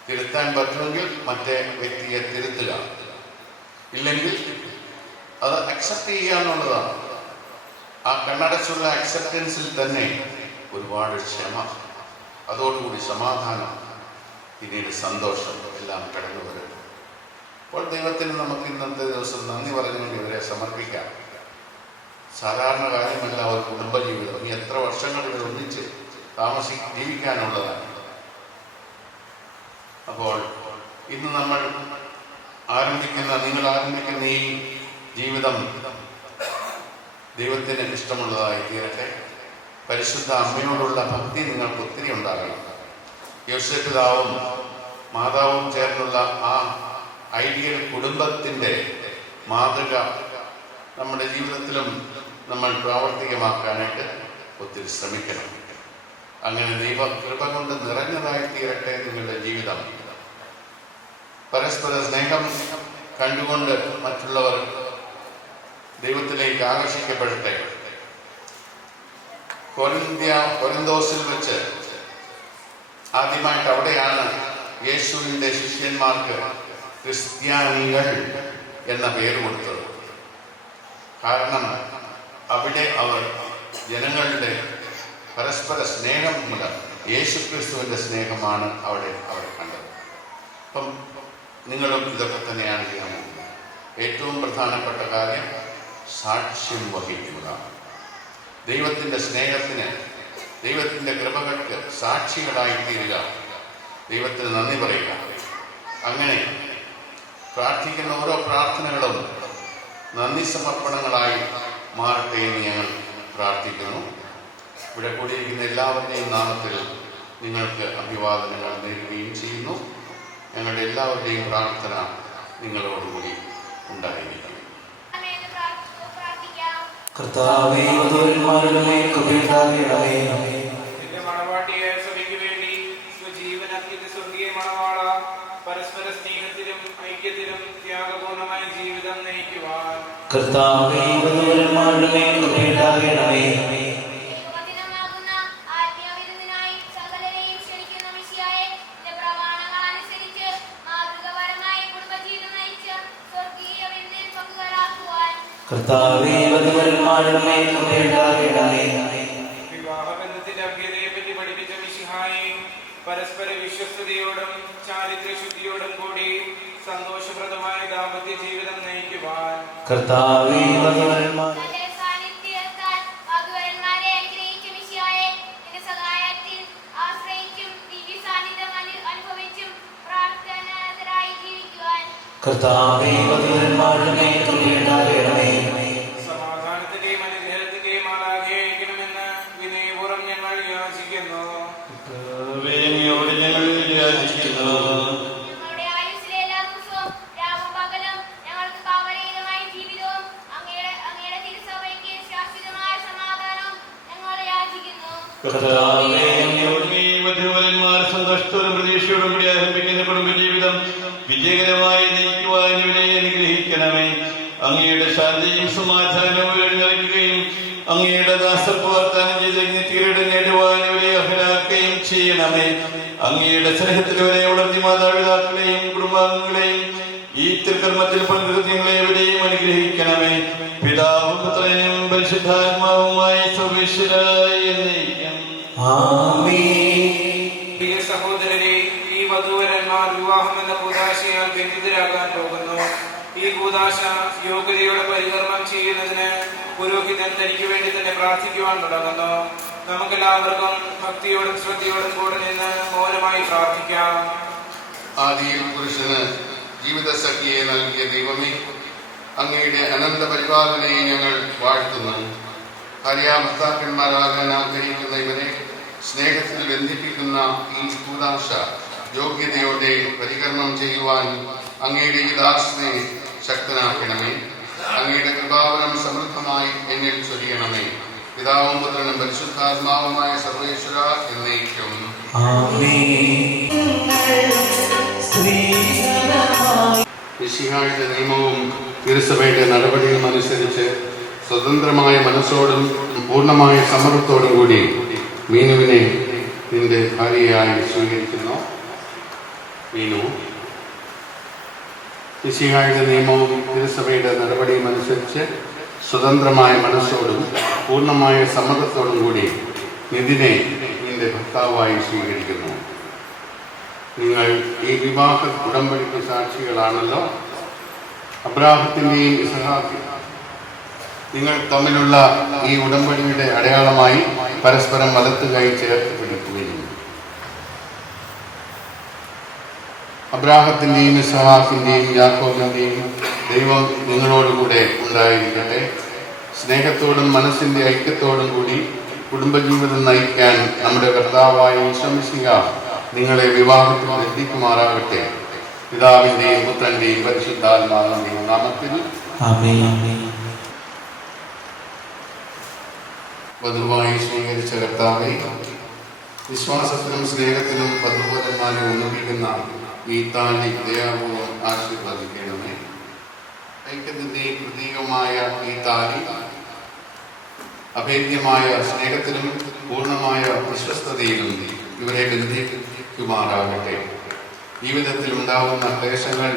തിരുത്താൻ പറ്റുമെങ്കിൽ മറ്റേ വ്യക്തിയെ തിരുത്തുക, ഇല്ലെങ്കിൽ അത് അക്സെപ്റ്റ് ചെയ്യുക എന്നുള്ളതാണ്. ആ കണ്ണടച്ചുള്ള അക്സെപ്റ്റൻസിൽ തന്നെ ഒരുപാട് ക്ഷമ, അതോടുകൂടി സമാധാനം, പിന്നീട് സന്തോഷം എല്ലാം കടന്നു വരും. അപ്പോൾ ദൈവത്തിന് നമുക്ക് ഇന്നത്തെ ദിവസം നന്ദി പറഞ്ഞുകൊണ്ട് ഇവരെ സമർപ്പിക്കാം. സാധാരണ കാര്യമല്ല ഒരു കുടുംബജീവിതം. ഈ എത്ര വർഷങ്ങളിൽ ഒന്നിച്ച് ജീവിക്കാനുള്ളതാണ്. അപ്പോൾ ഇന്ന് നിങ്ങൾ ആരംഭിക്കുന്ന ഈ ജീവിതം ദൈവത്തിന് ഇഷ്ടമുള്ളതായി തീരട്ടെ. പരിശുദ്ധ അമ്മയോടുള്ള ഭക്തി നിങ്ങൾക്ക് ഒത്തിരി ഉണ്ടാകണം. യോസേപ്പ് പിതാവും മാതാവും ചേർന്നുള്ള ആ ഐഡിയൽ കുടുംബത്തിൻ്റെ മാതൃക നമ്മുടെ ജീവിതത്തിലും നമ്മൾ പ്രാവർത്തികമാക്കാനായിട്ട് ഒത്തിരി ശ്രമിക്കണം. അങ്ങനെ ദൈവ കൃപ കൊണ്ട് നിറഞ്ഞതായി തീരട്ടെ നിങ്ങളുടെ ജീവിതം. പരസ്പര സ്നേഹം കണ്ടുകൊണ്ട് മറ്റുള്ളവർ ദൈവത്തിലേക്ക് ആകർഷിക്കപ്പെടട്ടെ. കൊരിന്തോസിൽ വെച്ച് ആദ്യമായിട്ട് അവിടെയാണ് യേശുവിൻ്റെ ശിഷ്യന്മാർക്ക് ക്രിസ്ത്യാനികൾ എന്ന പേര് കൊടുത്തത്. കാരണം അവിടെ അവർ ജനങ്ങളുടെ പരസ്പര സ്നേഹം മൂലം യേശുക്രിസ്തുവിൻ്റെ സ്നേഹമാണ് അവിടെ അവർ കണ്ടത്. അപ്പം നിങ്ങളും ഇതൊക്കെ തന്നെയാണ് ചെയ്യുന്നത്. ഏറ്റവും പ്രധാനപ്പെട്ട കാര്യം സാക്ഷ്യം വഹിക്കുക. ദൈവത്തിൻ്റെ സ്നേഹത്തിന്, ദൈവത്തിൻ്റെ കൃപകൾക്ക് സാക്ഷികളായി തീരുക. ദൈവത്തിന് നന്ദി പറയുക. അങ്ങനെ പ്രാർത്ഥിക്കുന്ന ഓരോ പ്രാർത്ഥനകളും നന്ദി സമർപ്പണങ്ങളായി മാറട്ടെ എന്ന് ഞങ്ങൾ പ്രാർത്ഥിക്കുന്നു. ഇവിടെ കൂടിയിരിക്കുന്ന എല്ലാവരുടെയും നാമത്തിൽ നിങ്ങൾക്ക് അഭിവാദനങ്ങൾ നേരുകയും ചെയ്യുന്നു. ഞങ്ങളുടെ എല്ലാവരുടെയും പ്രാർത്ഥന നിങ്ങളോടുകൂടി ഉണ്ടായിരിക്കണം. കർത്താവേ, വധൂവരന്മാരുടെ മേൽ കൃപയുണ്ടാകണമേ. എന്റെ മണവാട്ടിയായ സഭയ്ക്ക് വേണ്ടി സ്വജീവന കർത്താവേ വധൂവരന്മാരുടെ മേൽ കൃപയുണ്ടാകണമേ. ദൈവവചനമാകുന്ന ആത്മീയവിരുന്നിനായി സകലരെയും ക്ഷണിക്കുന്ന മിശിഹായെ, നിന്റെ പ്രമാണങ്ങൾ അനുസരിച്ച് മാതൃകാപരമായ കുടുംബജീവിതം നയിച്ച് സ്വർഗീയ വിരുന്നിൽ പങ്കുകാരാക്കുവാൻ കർത്താവേ വധൂവരന്മാരുടെ മേൽ കൃപയുണ്ടാകണമേ. വിവാഹബന്ധത്തിന്റെ അഭ്യതയെ പറ്റി പഠിപ്പിച്ച മിശിഹായെ, പരസ്പര വിശ്വസ്തയോടും ചാരിത്രശുദ്ധിയോടും കൂടി സന്തോഷപ്രദമായ ദാമ്പത്യ ജീവിതം നയിക്കുവാൻ കർത്താവേ വധൂവരന്മാർ തന്റെ സാന്നിധ്യത്താൽ വധൂവരന്മാരെ അനുഗ്രഹിച്ച മിശിഹായെ, നിന്റെ സഹായത്തിൽ ആശ്രയിച്ചും ദിവ്യ സാന്നിധ്യം അനുഭവിച്ചും പ്രാർത്ഥനാനിരതരായി ജീവിക്കുവാൻ കർത്താവേ വധൂവരന്മാരുടെ മേൽ കൃപയുണ്ടാകണമേ. സമാധാനത്തിന്റെയും അനുഗ്രഹത്തിന്റെയും ആളാകെ അയക്കണമെന്ന് വിനയപൂർവ്വം ഞങ്ങൾ യാചിക്കുന്നു. ഞങ്ങൾ യാചിക്കുന്നു. ഞങ്ങളുടെ ആയുസ്സിലെ എല്ലാ ദിവസവും രാവും പകലും ഞങ്ങൾക്ക് കാവലീനമായ ജീവിതവും അങ്ങയുടെ തിരുസഭയ്ക്ക് ശാശ്വതമായ സമാധാനവും ഞങ്ങൾ യാചിക്കുന്നു. കർത്താവേ ഈ വധൂവരന്മാർ സന്തോഷത്തോടും പ്രതീക്ഷയോടും കൂടി ആരംഭിക്കുന്ന കുടുംബജീവിതം വിജയകരമായി നയിക്കുവാൻ ഇവരെ അനുഗ്രഹിക്കണമേ. അങ്ങയുടെ ശാന്തിയും സമാധാനവും ഇവരിൽ നിറയ്ക്കുകയും അങ്ങയുടെ ദാസർക്ക് വാഗ്ദാനം ചെയ്ത നിത്യയുടെ നേടുവാൻ ഇവരെ അർഹരാക്കുകയും ചെയ്യണമേ. അങ്ങയുടെ സ്നേഹത്തിൽ ഇവരെ വളർത്തി മാതാപിതാക്കളെയും കുടുംബാംഗങ്ങളെയും ഈ തിരുക്കർമ്മത്തിൽ പങ്കെടുക്കുന്നവരെ ഇവരെയും അനുഗ്രഹിക്കണമേ. പിതാവും പുത്രനും പരിശുദ്ധാത്മാവുമായി സർവ്വേശ്വരായി എന്നേക്കും. ആമേൻ. പ്രിയ സഹോദരരെ, ഈ വധൂവരന്മാർ വിവാഹം എന്ന കൂദാശയാൽ ബന്ധിതരാകാൻ പോകുന്നു. ഈ കൂദാശ യോഗ്യതയോടെ പരികർമ്മം ചെയ്യുന്നതിന് പുരോഹിതൻ തനിക്ക് വേണ്ടി തന്നെ പ്രാർത്ഥിക്കുവാൻ തുടങ്ങുന്നു. നമുക്കെല്ലാവർക്കും ഭക്തിയോടും ശ്രദ്ധയോടും കൂടെ നിന്ന് മൗനമായി പ്രാർത്ഥിക്കാം. ആദിയിൽ പുരുഷന് ജീവിതസഖിയെ നൽകിയ ദൈവമേ, അങ്ങയുടെ അനന്ത പരിപാലനയെ ഞങ്ങൾ വാഴ്ത്തുന്നു. ഭാര്യാഭർത്താക്കന്മാരാകാൻ ആഗ്രഹിക്കുന്ന ഇവരെ സ്നേഹത്തിൽ ബന്ധിപ്പിക്കുന്ന ഈ കൂദാശ യോഗ്യതയോടെ പരികർമ്മം ചെയ്യുവാൻ അങ്ങയുടെ ഈ ദാസനെ ശക്തനാക്കണമേ. അങ്ങയുടെ കൃപാവരം സമൃദ്ധമായി എന്നിൽ ചൊരിയണമേ. പിതാവും പുത്രനും പരിശുദ്ധാത്മാവുമായ സർവേശ്വര എന്നേക്കും. മിശിഹായുടെ നിയമവും തിരുസഭയുടെ നടപടിയും അനുസരിച്ച് സ്വതന്ത്രമായ മനസ്സോടും പൂർണ്ണമായ സമ്മർദ്ദത്തോടും കൂടി മീനുവിനെ നിന്റെ ഭാര്യയായി സ്വീകരിക്കുന്നു. മീനു, മിശിഹായുടെ നിയമവും തിരുസഭയുടെ നടപടിയും അനുസരിച്ച് സ്വതന്ത്രമായ മനസ്സോടും പൂർണ്ണമായ സമ്മതത്തോടും കൂടി നിതിനെ നിന്റെ ഭർത്താവായി സ്വീകരിക്കുന്നു. നിങ്ങൾ ഈ വിവാഹ ഉടമ്പടിക്ക് സാക്ഷികളാണല്ലോ. അബ്രാഹത്തിന്റെയും ഇസ്ഹാഖ് നിങ്ങൾ തമ്മിലുള്ള ഈ ഉടമ്പടിയുടെ അടയാളമായി പരസ്പരം വലത്ത് കൈ ചേർത്ത് പിടിക്കുകയും അബ്രാഹത്തിന്റെയും ഇസ്ഹാക്കിന്റെയും യാക്കോബിന്റെയും ദൈവം നിങ്ങളോടുകൂടെ ഉണ്ടായിരിക്കട്ടെ. സ്നേഹത്തോടും മനസ്സിന്റെ ഐക്യത്തോടും കൂടി കുടുംബജീവിതം നയിക്കാൻ നമ്മുടെ കർത്താവായ ഈശോമിശിഹ നിങ്ങളെ വിവാഹത്തിൽ ബന്ധിക്കുമാറാകട്ടെ. പിതാവിന്റെയും പുത്രന്റെയും പരിശുദ്ധാത്മാവിന്റെയും നാമത്തിൽ ആമേൻ. വധുവായി സ്വീകരിച്ച കർത്താവെ, വിശ്വാസത്തിനും സ്നേഹത്തിനും വധൂവരന്മാരെ ഒന്നിപ്പിക്കുന്ന ഈ താലി ദയാപൂർവ്വം ആശീർവദിക്കണമേ. ഐക്യത്തിന്റെ പ്രതീകമായ ഈ താലി അഭേദ്യമായ സ്നേഹത്തിലും പൂർണ്ണമായ വിശ്വസ്തതയിലും ഇവരെ ബന്ധിക്കുമാറാകട്ടെ. ജീവിതത്തിൽ ഉണ്ടാവുന്ന ക്ലേശങ്ങൾ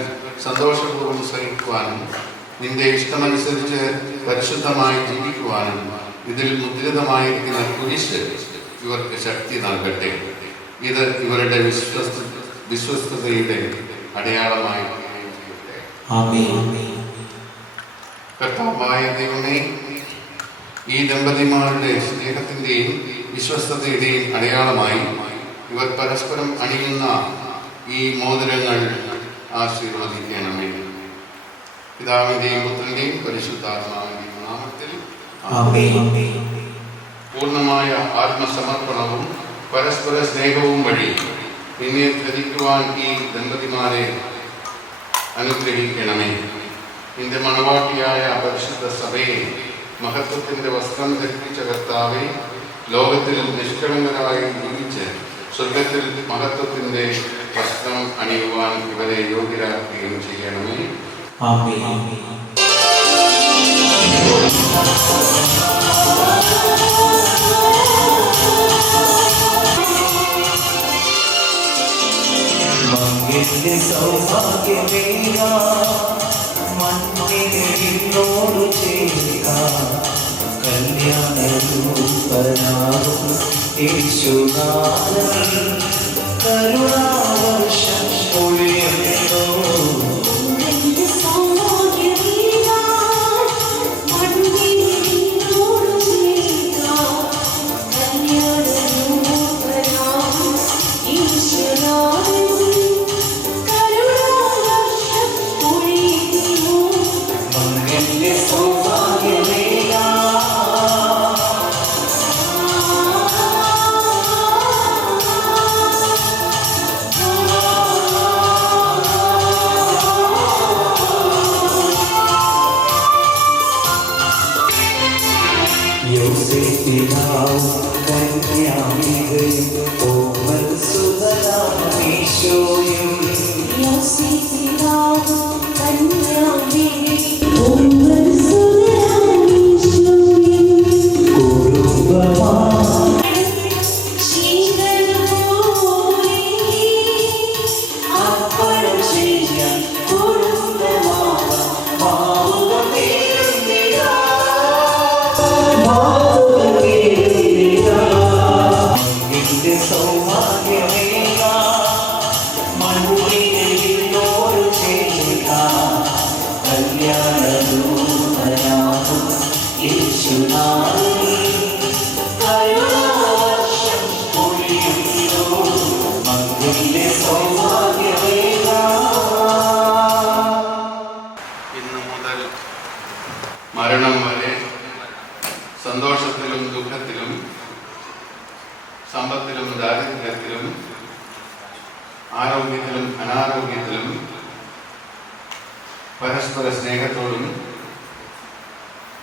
സന്തോഷപൂർവ്വം സഹിക്കുവാനും നിന്റെ ഇഷ്ടമനുസരിച്ച് പരിശുദ്ധമായി ജീവിക്കുവാനും ഇതിൽ മുദ്രിതമായിരിക്കുന്ന കുരിശ് ഇവർക്ക് ശക്തി നൽകട്ടെ. ഇത് ഇവരുടെ വിശ്വസ്തതയുടെ അടയാളമായി കർത്താവായ ദൈവമേ, ഈ ദമ്പതിമാരുടെ സ്നേഹത്തിന്റെയും വിശ്വസ്തതയുടെയും അടയാളമായി ഇവർ പരസ്പരം അണിയുന്ന ഈ മോതിരങ്ങൾ ആശീർവദിക്കണമേ. പിതാവിന്റെയും പുത്രന്റെയും പരിശുദ്ധാത്മാവിന്റെയും നാമത്തിൽ പൂർണ്ണമായ ആത്മസമർപ്പണവും പരസ്പര സ്നേഹവും വഴി നിന്നെ ധരിക്കുവാൻ ഈ ദമ്പതിമാരെ അനുഗ്രഹിക്കണമേ. നിന്റെ മണവാട്ടിയായ പരിശുദ്ധ സഭയെ മഹത്വത്തിന്റെ വസ്ത്രം ധരിപ്പിച്ച കർത്താവെ, ലോകത്തിൽ നിഷ്കളങ്കരായി ജീവിച്ച് സ്വർഗത്തിൽ മഹത്വത്തിന്റെ വസ്ത്രം അണിയുവാൻ ഇവരെ യോഗ്യരാക്കുകയും ചെയ്യണമേ. ആമേൻ. മങ്ങിന്റെ സൗഭാഗ്യമേക മണ്ണിനെ നിന്നോട് ചേരുക കല്യാണരൂപനാകും യേശുനാഥൻ കരുണാവർഷം പൊഴിയുന്നു. മങ്ങിന്റെ സൗഭാഗ്യമേക യോസേപ്പിതാവും കന്യാമികയും ഓമൽ സുതനാമീശോയും കുടുംബമാ അപ്പഴം ചെയ്യാൻ മങ്ങിന്റെ സൗഭാഗ്യമേക മണ്ണിനോട് ചേരുക കല്യാണരൂപനാകും യേശുനാഥൻ കരുണാവർഷം പൊഴിയുന്നു. മങ്ങിന്റെ സൗഭാഗ്യമേക ഇന്നു മുതൽ മരണം വരെ സന്തോഷത്തിലും ദുഃഖത്തിലും സമ്പത്തിലും ദാരിദ്ര്യത്തിലും ആരോഗ്യത്തിലും അനാരോഗ്യത്തിലും പരസ്പര സ്നേഹത്തോടും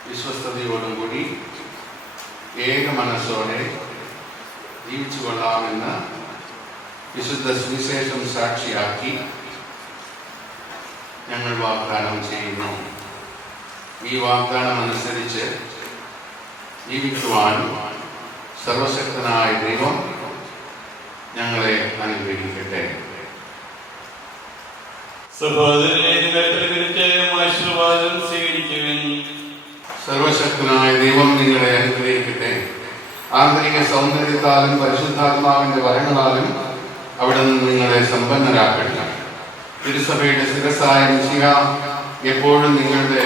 വിശ്വസ്തയോടും കൂടി ഏക മനസ്സോടെ ജീവിച്ചു കൊള്ളാമെന്ന് വിശുദ്ധ സുവിശേഷം സാക്ഷിയാക്കി ഞങ്ങൾ വാഗ്ദാനം ചെയ്യുന്നു. ഈ വാഗ്ദാനം അനുസരിച്ച് ജീവിക്കുവാൻ സർവശക്തനായ ദൈവം ഞങ്ങളെ അനുഗ്രഹിക്കട്ടെ. സഹോദരനെ നിങ്ങൾ തീർച്ചയായും ആശീർവാദം സ്വീകരിക്കുവിൻ. സർവശക്തനായ ദൈവം നിങ്ങളെ അനുഗ്രഹിക്കട്ടെ. ആന്തരിക സൗന്ദര്യത്താലും പരിശുദ്ധാത്മാവിന്റെ വരങ്ങളാലും അവിടെ നിന്ന് നിങ്ങളെ സമ്പന്നരാക്കട്ടെ. തിരുസഭയുടെ ശിരസ്സായ മിശിഹ എപ്പോഴും നിങ്ങളുടെ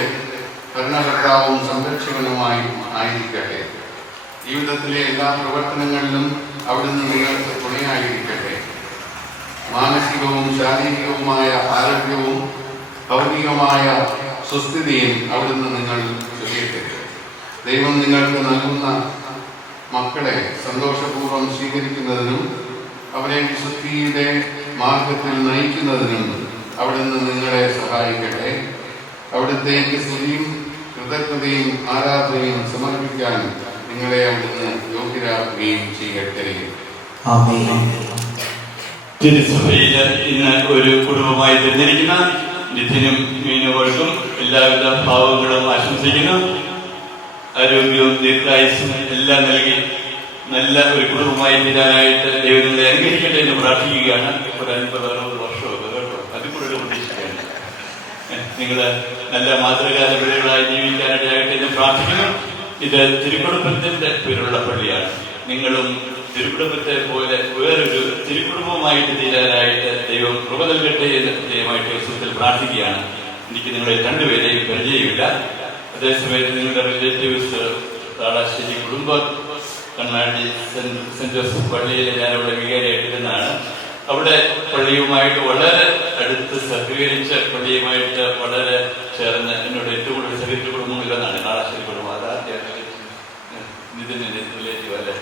ഭരണകർത്താവും സംരക്ഷകനുമായി ആയിരിക്കട്ടെ. ജീവിതത്തിലെ എല്ലാ പ്രവർത്തനങ്ങളിലും അവിടുന്ന് നിങ്ങൾക്ക് തുണയായിരിക്കട്ടെ. മാനസികവും ശാരീരികവുമായ ആരോഗ്യവും ഭൗതികമായ സുസ്ഥിതിയും അവിടുന്ന് നിങ്ങൾ ചൊരിയട്ടെ. ദൈവം നിങ്ങൾക്ക് നൽകുന്ന മക്കളെ സന്തോഷപൂർവ്വം സ്വീകരിക്കുന്നതിനും അവരെ വിശുദ്ധിയുടെ മാർഗത്തിൽ നയിക്കുന്നതിനും അവിടുന്ന് നിങ്ങളെ സഹായിക്കട്ടെ. അവിടുത്തേക്ക് സ്തുതിയും കൃതജ്ഞതയും ആരാധനയും സമർപ്പിക്കാൻ നിങ്ങളെ അവിടുന്ന് യോഗ്യരാക്കുകയും ചെയ്യട്ടെ. ആമേൻ. തിരുസഭയിൽ ഇന്ന് ഒരു കുടുംബമായി തിരഞ്ഞെടുക്കുന്ന നിധിനും മീനുകൾക്കും എല്ലാവിധ ഭാവങ്ങളും ആശംസിക്കുന്നു. ആരോഗ്യവും ദീർഘായുസ്സും എല്ലാം നൽകി നല്ല ഒരു കുടുംബമായി തീരാനായിട്ട് ദൈവം നിങ്ങളെ അനുഗ്രഹിക്കട്ടെ എന്ന് പ്രാർത്ഥിക്കുകയാണ്. ഒരു 50-60 വർഷമൊക്കെ കേട്ടോ, അതിൽ കൂടുതൽ പ്രതീക്ഷിക്കുകയാണ്. നിങ്ങൾ നല്ല മാതൃകാപരങ്ങളായി ജീവിക്കാനിടയാകട്ടെ എന്ന് പ്രാർത്ഥിക്കുന്നു. ഇത് തിരുക്കുടുംബത്തിന്റെ പേരുള്ള പള്ളിയാണ്. നിങ്ങളും തിരുക്കുടുംബത്തെ പോലെ വേറൊരു തിരുക്കുടുംബമായിട്ട് തീരാനായിട്ട് ദൈവം കൃപ നൽകട്ടെ എന്ന് പ്രത്യേകമായിട്ട് ദിവസത്തിൽ പ്രാർത്ഥിക്കുകയാണ്. എനിക്ക് നിങ്ങളെ രണ്ടുപേരെയും പരിചയമില്ല. അതേസമയത്ത് നിങ്ങളുടെ റിലേറ്റീവ്സ് താളാശ്ശേരി കുടുംബ കണ്ണാടി സെന്റ് ജോസഫ് പള്ളിയിൽ ഞാനവിടെ വികാരിയായിട്ടിരുന്നാണ്. അവിടെ പള്ളിയുമായിട്ട് വളരെ അടുത്ത് സഹകരിച്ച പള്ളിയുമായിട്ട് വളരെ ചേർന്ന് എന്നോട് ഏറ്റവും കൂടുതൽ സഹകരിച്ച കുടുംബങ്ങളില്ലെന്നാണ് താളാശ്ശേരി കുടുംബം. അത് ഇതിന് റിലേറ്റീവ് അല്ലെ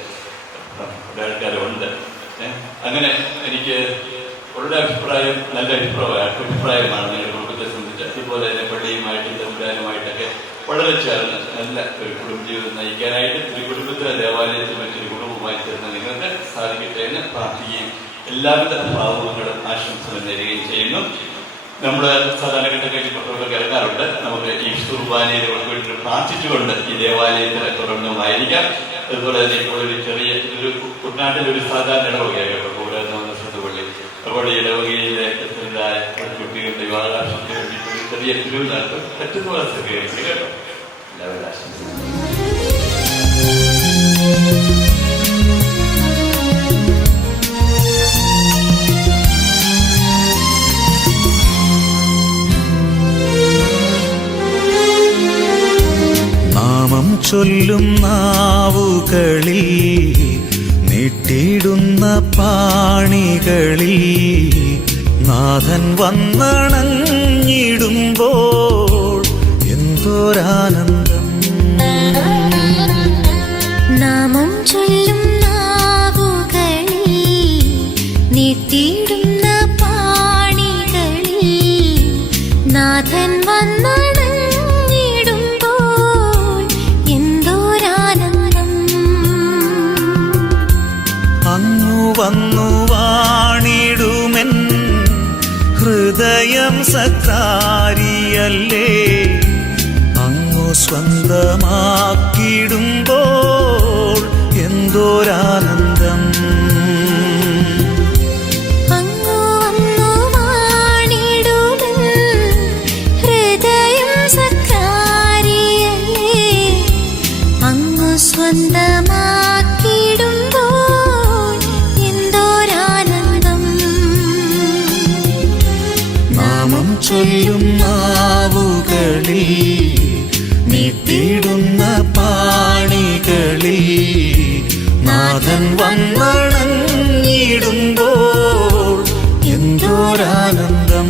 ആൾക്കാരുണ്ട്. അങ്ങനെ എനിക്ക് വളരെ അഭിപ്രായം, നല്ല അഭിപ്രായമാണ് നിങ്ങളുടെ കുടുംബത്തെ സംബന്ധിച്ച്. അതുപോലെ തന്നെ പള്ളിയുമായിട്ടും തമ്പുരാനുമായിട്ടൊക്കെ വളരെ ചേർന്ന് നല്ല ഒരു കുടുംബ ജീവിതം നയിക്കാനായിട്ട് കുടുംബത്തിലെ ദേവാലയത്തിൽ മറ്റൊരു കുടുംബമായി ചേർന്ന് നിങ്ങൾക്ക് സാധിക്കട്ടെ എന്ന് പ്രാർത്ഥിക്കുകയും എല്ലാവിധ ഭാവങ്ങളും ആശംസകൾ നേരുകയും ചെയ്യുന്നു. നമ്മൾ സാധാരണഘട്ടങ്ങളിൽ പുറത്തോട്ടൊക്കെ ഇറങ്ങാറുണ്ട്. നമുക്ക് ഈ കുർബാനയിൽ വേണ്ടി പ്രാർത്ഥിച്ചുകൊണ്ട് ഈ ദേവാലയത്തിൽ തുടർന്നുമായിരിക്കാം. അതുപോലെ തന്നെ ഇപ്പോൾ ഒരു ചെറിയ കുട്ടനാട്ടിലൊരു സാധാരണ ഇടവകയാണ് കേട്ടോ, കൂടെ പള്ളി. അപ്പോൾ ഈ ഇടവകയിലെ കുട്ടികൾ ദൈവാകാശത്തിന് വേണ്ടിയിട്ട് ഒരു ചെറിയ തിരുവ് നടത്തും. പറ്റുന്ന പോലെ സഹകരിക്കുക കേട്ടോ. എല്ലാവരും ആശംസിക്കുന്നു. നാമം ചൊല്ലും നാവുകളിൽ നീട്ടിയിടുന്ന പാണികളിൽ നാഥൻ വന്നണഞ്ഞിടുമ്പോൾ എന്തോരാനന്ദം. നാമം ചൊല്ലും നാവുകളിൽ നീട്ടിയിടുന്ന പാണികളിൽ നാഥൻ വന്നണഞ്ഞിടുമ്പോൾ എന്തോരാനന്ദം. അങ്ങു വന്നു വാണിടുമെൻ ഹൃദയം സക്കാരിയല്ലേ, അങ്ങു സ്വന്തമാക്കിടുമ്പോൾ എന്തോരാനന്ദം. അങ്ങു വന്നു വാണിടുമെൻ ഹൃദയം സക്കാരിയല്ലേ, അങ്ങു സ്വന്തമാക്കിടുമ്പോൾ എന്തോരാനന്ദം. നാമം ചൊല്ലും നാവുകളിൽ നീട്ടിയിടുന്ന പാണികളിൽ നാഥൻ വന്നണഞ്ഞിടുമ്പോൾ എന്തോരാനന്ദം.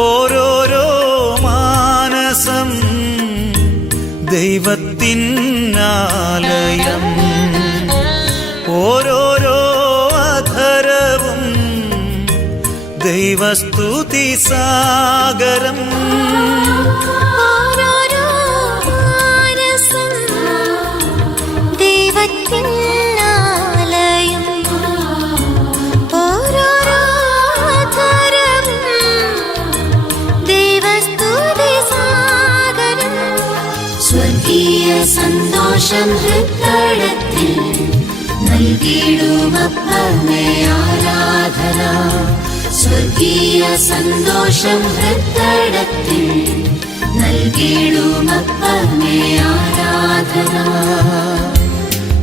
ഓരോരോ മാനസം ദൈവത്തിനാലയം, ഓരോരോ അധരവും ദൈവസ്തുതി സാഗരം. ഓരോരോ മാനസം ദൈവത്തിനാലയം, ഓരോരോ അധരവും ദൈവസ്തുതി സാഗരം. സ്വർഗീയ സന്തോഷം ഹൃദയത്തിൽ നൽകിടുമപ്പമേ ആരാധന. സ്വർഗീയ സന്തോഷം ഹൃദയത്തിൽ നൽകിടുമപ്പമേ ആരാധന.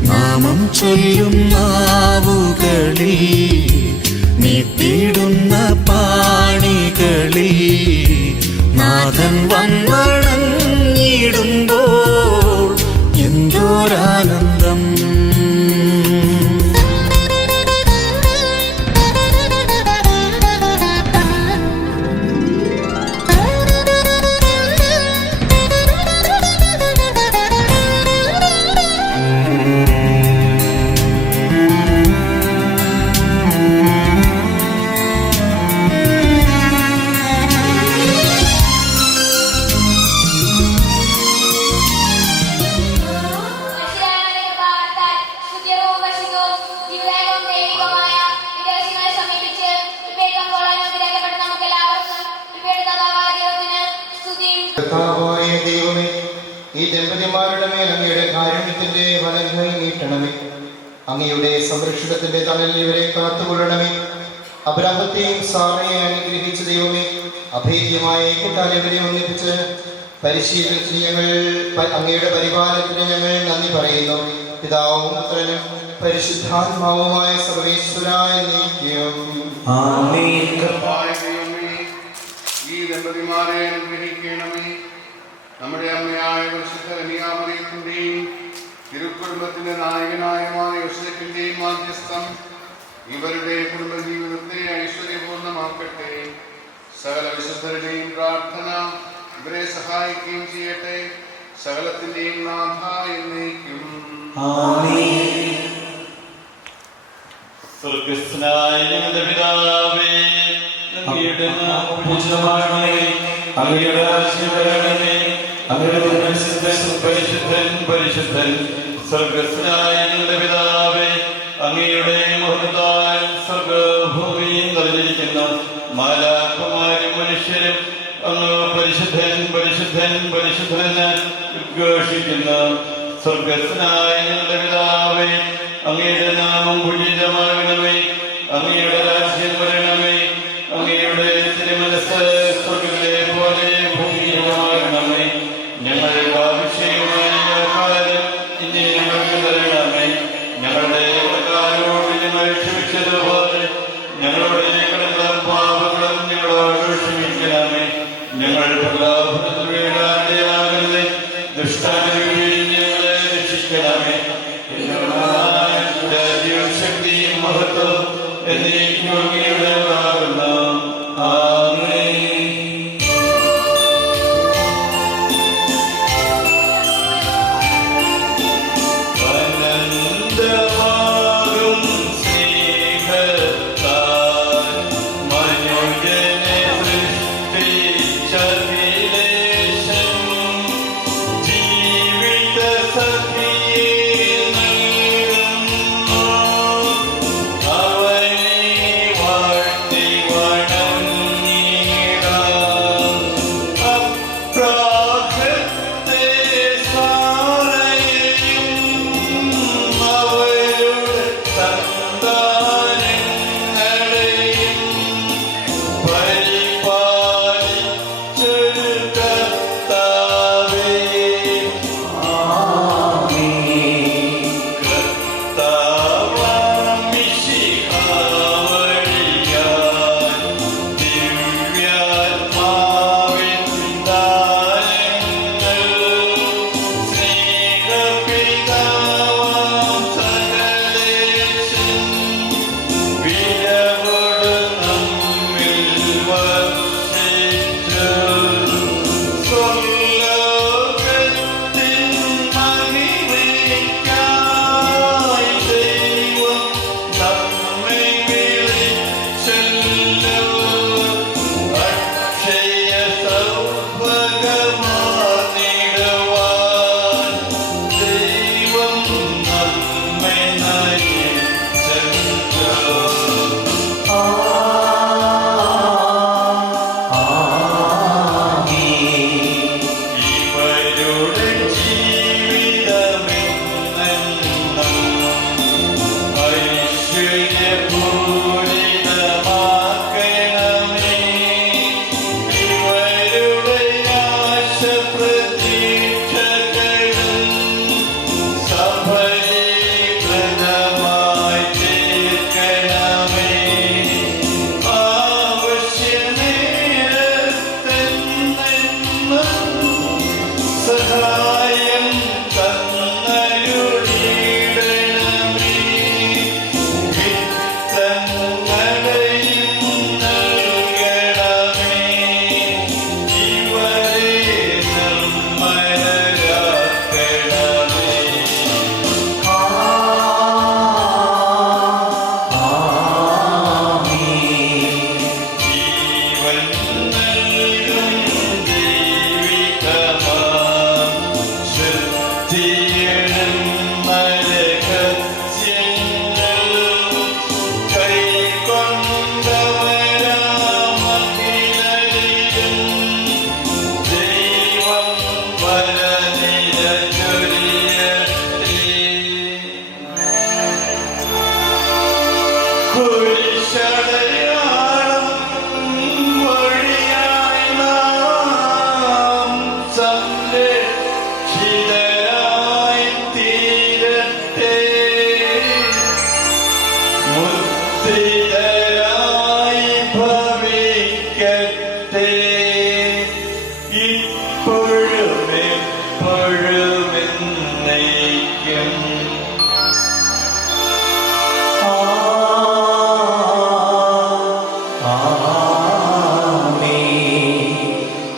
നാമം ചൊല്ലും നാവുകളിൽ നീട്ടിയിടുന്ന പാണികളിൽ നാഥൻ വന്നണഞ്ഞിടുമ്പോൾ എന്തോരാനന്ദം. കർത്താവായ ദൈവമേ, ഈ ദമ്പതിമാരുടെ മേൽ അങ്ങയുടെ കാരുണ്യത്തിന്റെ വലങ്കൈ നീട്ടണമേ. അങ്ങയുടെ സംരക്ഷണത്തിന്റെ തണലിൽ ഇവരെ കാത്തുകൊള്ളണമേ. അബ്രാഹത്തെയും സാറയെ അനുഗ്രഹിച്ച ദൈവമേ, അഭേദ്യമായ ഏകത്താൽ ഇവരെ ഒന്നിപ്പിച്ച് പരിശീലനത്തിന് ഞങ്ങൾ അങ്ങയുടെ പരിപാലനത്തിന് ഞങ്ങൾ നന്ദി പറയുന്നു. പിതാവും പുത്രനും പരിശുദ്ധാത്മാവുമായ സർവേശ്വരായ നീക്കും. ഈ ദമ്പതിമാരെ അനുഗ്രഹിക്കണമേ. നമ്മുടെ അമ്മയായ പരിശുദ്ധ കന്യാമറിയത്തിന്റെയും തിരുക്കുടുംബത്തിന്റെ നായകനായ യോസേഫിന്റെയും മാധ്യസ്ഥം ഇവരുടെ കുടുംബജീവിതത്തെ ഐശ്വര്യപൂർണ്ണമാക്കട്ടെ. സകല വിശുദ്ധരുടെയും പ്രാർത്ഥന ഇവരെ സഹായിക്കുകയും ചെയ്യട്ടെ. സകലത്തിന്റെയും നാഥ എന്നേക്കും. സ്വർഗസ്ഥനായ ഞങ്ങളുടെ പിതാവേ, അങ്ങയുടെ നാമം പൂജിതമാകണമേ. അങ്ങയുടെ രാജ്യം വരണമേ. അങ്ങയുടെ തിരുമനസ്സും പരിശുദ്ധൻ പരിശുദ്ധൻ. സ്വർഗസ്ഥനായ ഞങ്ങളുടെ പിതാവേ, അങ്ങയുടെ മഹത്താൽ സ്വർഗഭൂമിയും നിറഞ്ഞിരിക്കുന്ന മാലാഖമാരും മനുഷ്യരും അങ്ങ് പരിശുദ്ധൻ പരിശുദ്ധൻ പരിശുദ്ധനെന്ന് ഉദ്ഘോഷിക്കുന്നു. സ്വർഗസ്ഥനായ ഞങ്ങളുടെ പിതാവേ, അങ്ങയുടെ നാമം പൂജിതമാകണമേ. അങ്ങയുടെ രാജ്യം വരണമേ. അങ്ങയുടെ തിരുമനസ്സ് സ്വർഗ്ഗത്തിലെ പോലെ ഭൂമിയിലുമാകണമേ. ഞങ്ങളുടെ ആവശ്യമായ ആഹാരം ഇനി ഞങ്ങൾക്ക് തരണമേ. ഞങ്ങളുടെ കടക്കാരോട് ഞങ്ങൾ ക്ഷമിച്ചതുപോലെ ഞങ്ങളുടെ കടങ്ങളും പാപങ്ങളും ഞങ്ങളോട് ക്ഷമിക്കണമേ. ഞങ്ങൾ പ്രലോഭനത്തിൽ വീഴാതെയാകരുതേ. ദുഷ്ടാനിൽ ഞങ്ങളെ രക്ഷിക്കണമേ. ശക്തി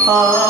Bye.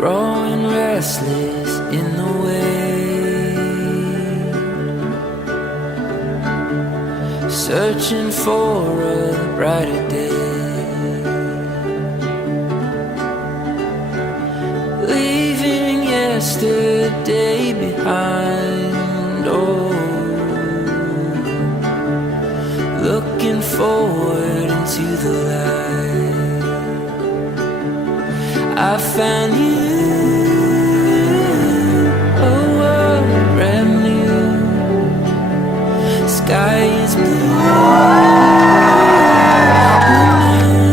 growing restless in the wind, searching for a brighter day, leaving yesterday behind. Oh, looking forward into the light. I found you, a world brand new. Sky is blue when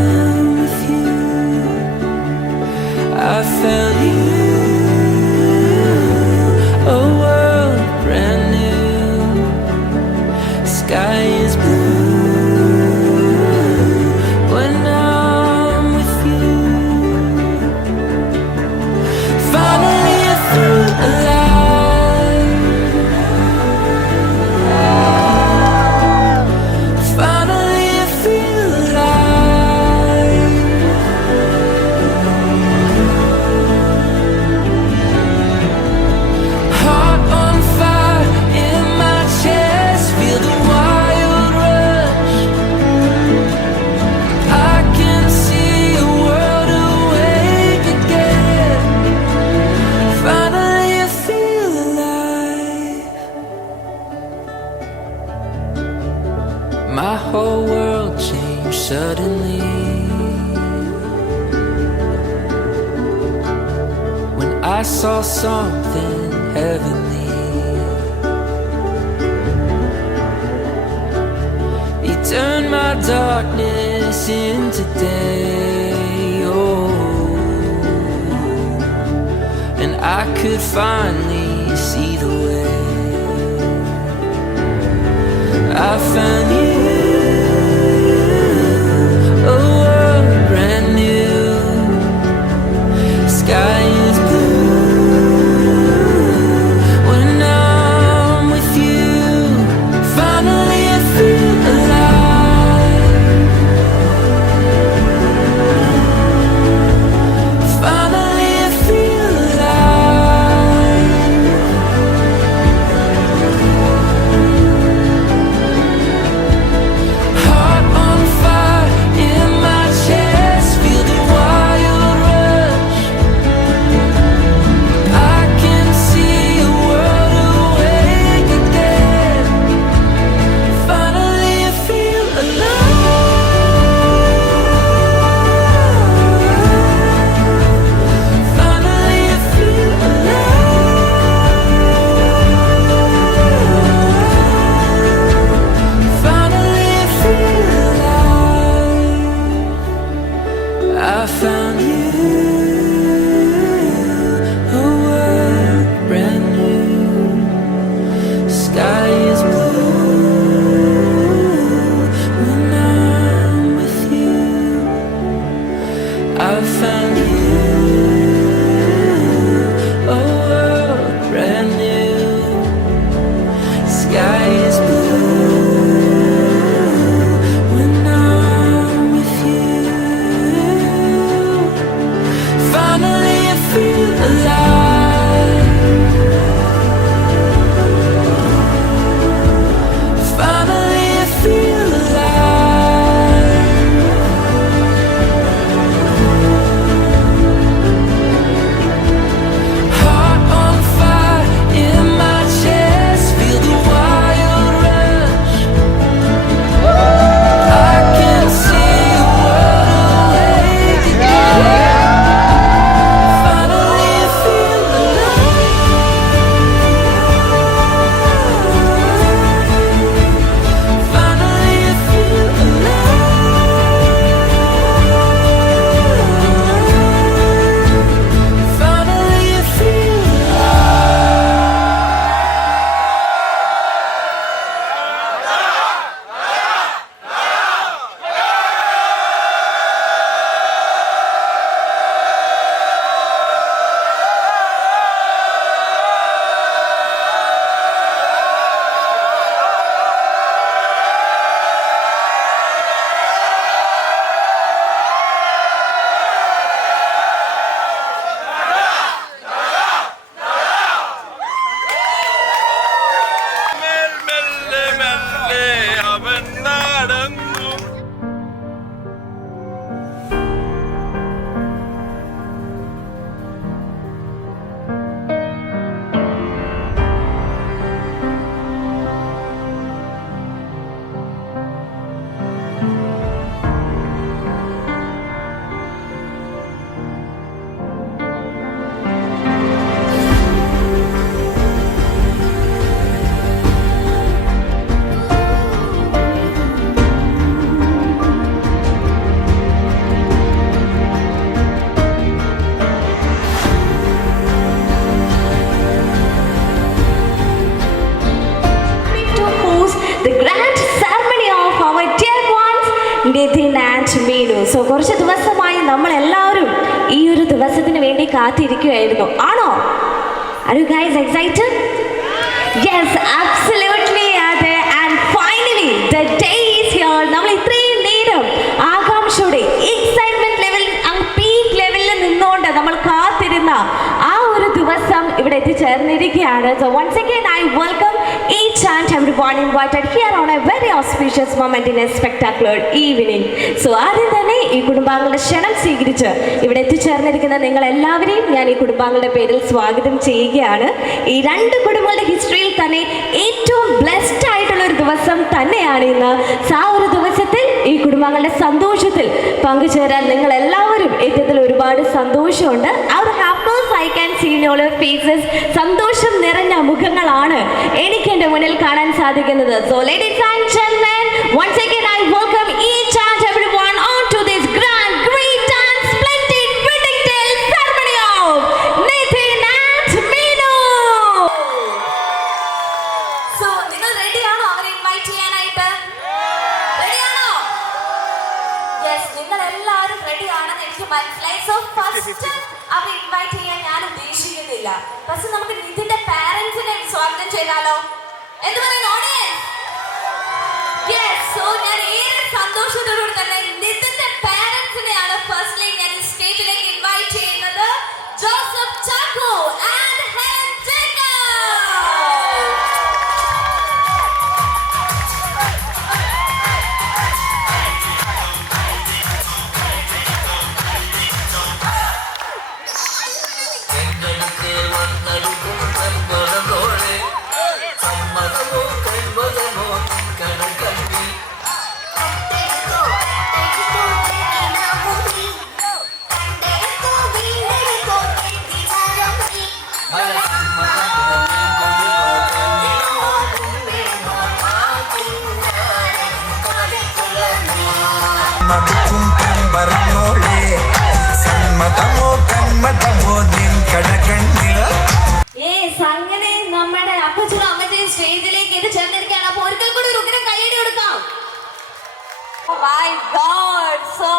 I'm with you. I found you, a world brand new. Sky is blue when I'm with you. Finally I feel alive. Finally I feel alive. Heart on fire in my chest, feel the wild rush. I can see a world awake again. Finally I feel alive. My whole world changed suddenly when I saw something heavenly. He turned my darkness into day. Oh, and I could finally see the way. I found you, a world brand new. Sky is blue when I'm with you. Finally I feel alive. Finally I feel alive. കുറച്ച് ദിവസമായി നമ്മളെല്ലാവരും ഈ ഒരു ദിവസത്തിന് വേണ്ടി കാത്തിരിക്കുകയായിരുന്നു. ആണോ? Are you guys excited? Yes, absolutely. And finally, the day is here. നമ്മൾ ഇത്രയും നേരം ആകാംക്ഷയോടെ എക്സൈറ്റ്മെന്റ് ലെവലിൽ പീക്ക് ലെവലിൽ നിന്നുകൊണ്ട് നമ്മൾ കാത്തിരുന്ന ആ ഒരു ദിവസം ഇവിടെ എത്തിച്ചേർന്നിരിക്കുകയാണ്. So once again, I welcome each and everyone invited here on a very auspicious moment in a spectacular evening. So ആദ്യം തന്നെ ഈ കുടുംബാംഗങ്ങളുടെ ക്ഷണം സ്വീകരിച്ച് ഇവിടെ എത്തിച്ചേർന്നിരിക്കുന്ന നിങ്ങൾ എല്ലാവരെയും ഞാൻ ഈ കുടുംബാംഗങ്ങളുടെ പേരിൽ സ്വാഗതം ചെയ്യുകയാണ്. ഈ രണ്ട് കുടുംബങ്ങളുടെ ഹിസ്റ്ററിയിൽ തന്നെ ഏറ്റവും ബ്ലെസ്ഡ് ആയിട്ടുള്ള ഒരു ദിവസം തന്നെയാണ് ഇന്ന്. ആ ഒരു ദിവസത്തിൽ ഈ കുടുംബാംഗങ്ങളുടെ സന്തോഷത്തിൽ പങ്കുചേരാൻ നിങ്ങൾ എല്ലാവരും എത്തിയതിൽ ഒരുപാട് സന്തോഷമുണ്ട്. അവർ happiness I can see in all your faces. സന്തോഷം നിറഞ്ഞ മുഖങ്ങളാണ് എനിക്ക് എൻ്റെ മുന്നിൽ കാണാൻ സാധിക്കുന്നത്. So ladies and gentlemen, once again I welcome each and everyone on to this grand, great and splendid wedding day ceremony of Nathan and Meenu. So നിങ്ങൾ റെഡിയാണോ അവരെ ഇൻവൈറ്റ് ചെയ്യാനായിട്ട്? റെഡിയാണോ? യെസ്, നിങ്ങൾ എല്ലാവരും റെഡിയാണെന്ന് എനിക്ക് മനസ്സിലായി. സോ ഫസ്റ്റ് അവരെ ഇൻവൈറ്റ് ചെയ്യാൻ ഞാൻ ഉദ്ദേശിക്കുന്നില്ല. ഫസ്റ്റ് നമുക്ക് നിതിന്റെ പാരന്റ്സിനെ സ്വാഗതം ചെയ്താലോ? എന്ത് പറയുന്നു ഓഡിയൻസ്? യെസ്, സോ ഞാൻ ഏറെ സന്തോഷത്തോടുകൂടി തന്നെ നിതിന്റെ പാരന്റ്സിനെയാണ് ഫസ്റ്റ്ലി ഞാൻ സ്റ്റേജിലേക്ക് ഇൻവൈറ്റ് ചെയ്യുന്നത്. Joseph Chacko and Helen Jacob. അങ്ങനെ നമ്മുടെ അപ്പച്ചനും അമ്മച്ചയും സ്റ്റേജിലേക്ക് എത്തിച്ചേർന്നിരിക്കുകയാണ്. അപ്പൊ ഒരിക്കൽ കൂടി ഒരു ഉഗ്രം കൈയടി കൊടുക്കാം. My God. So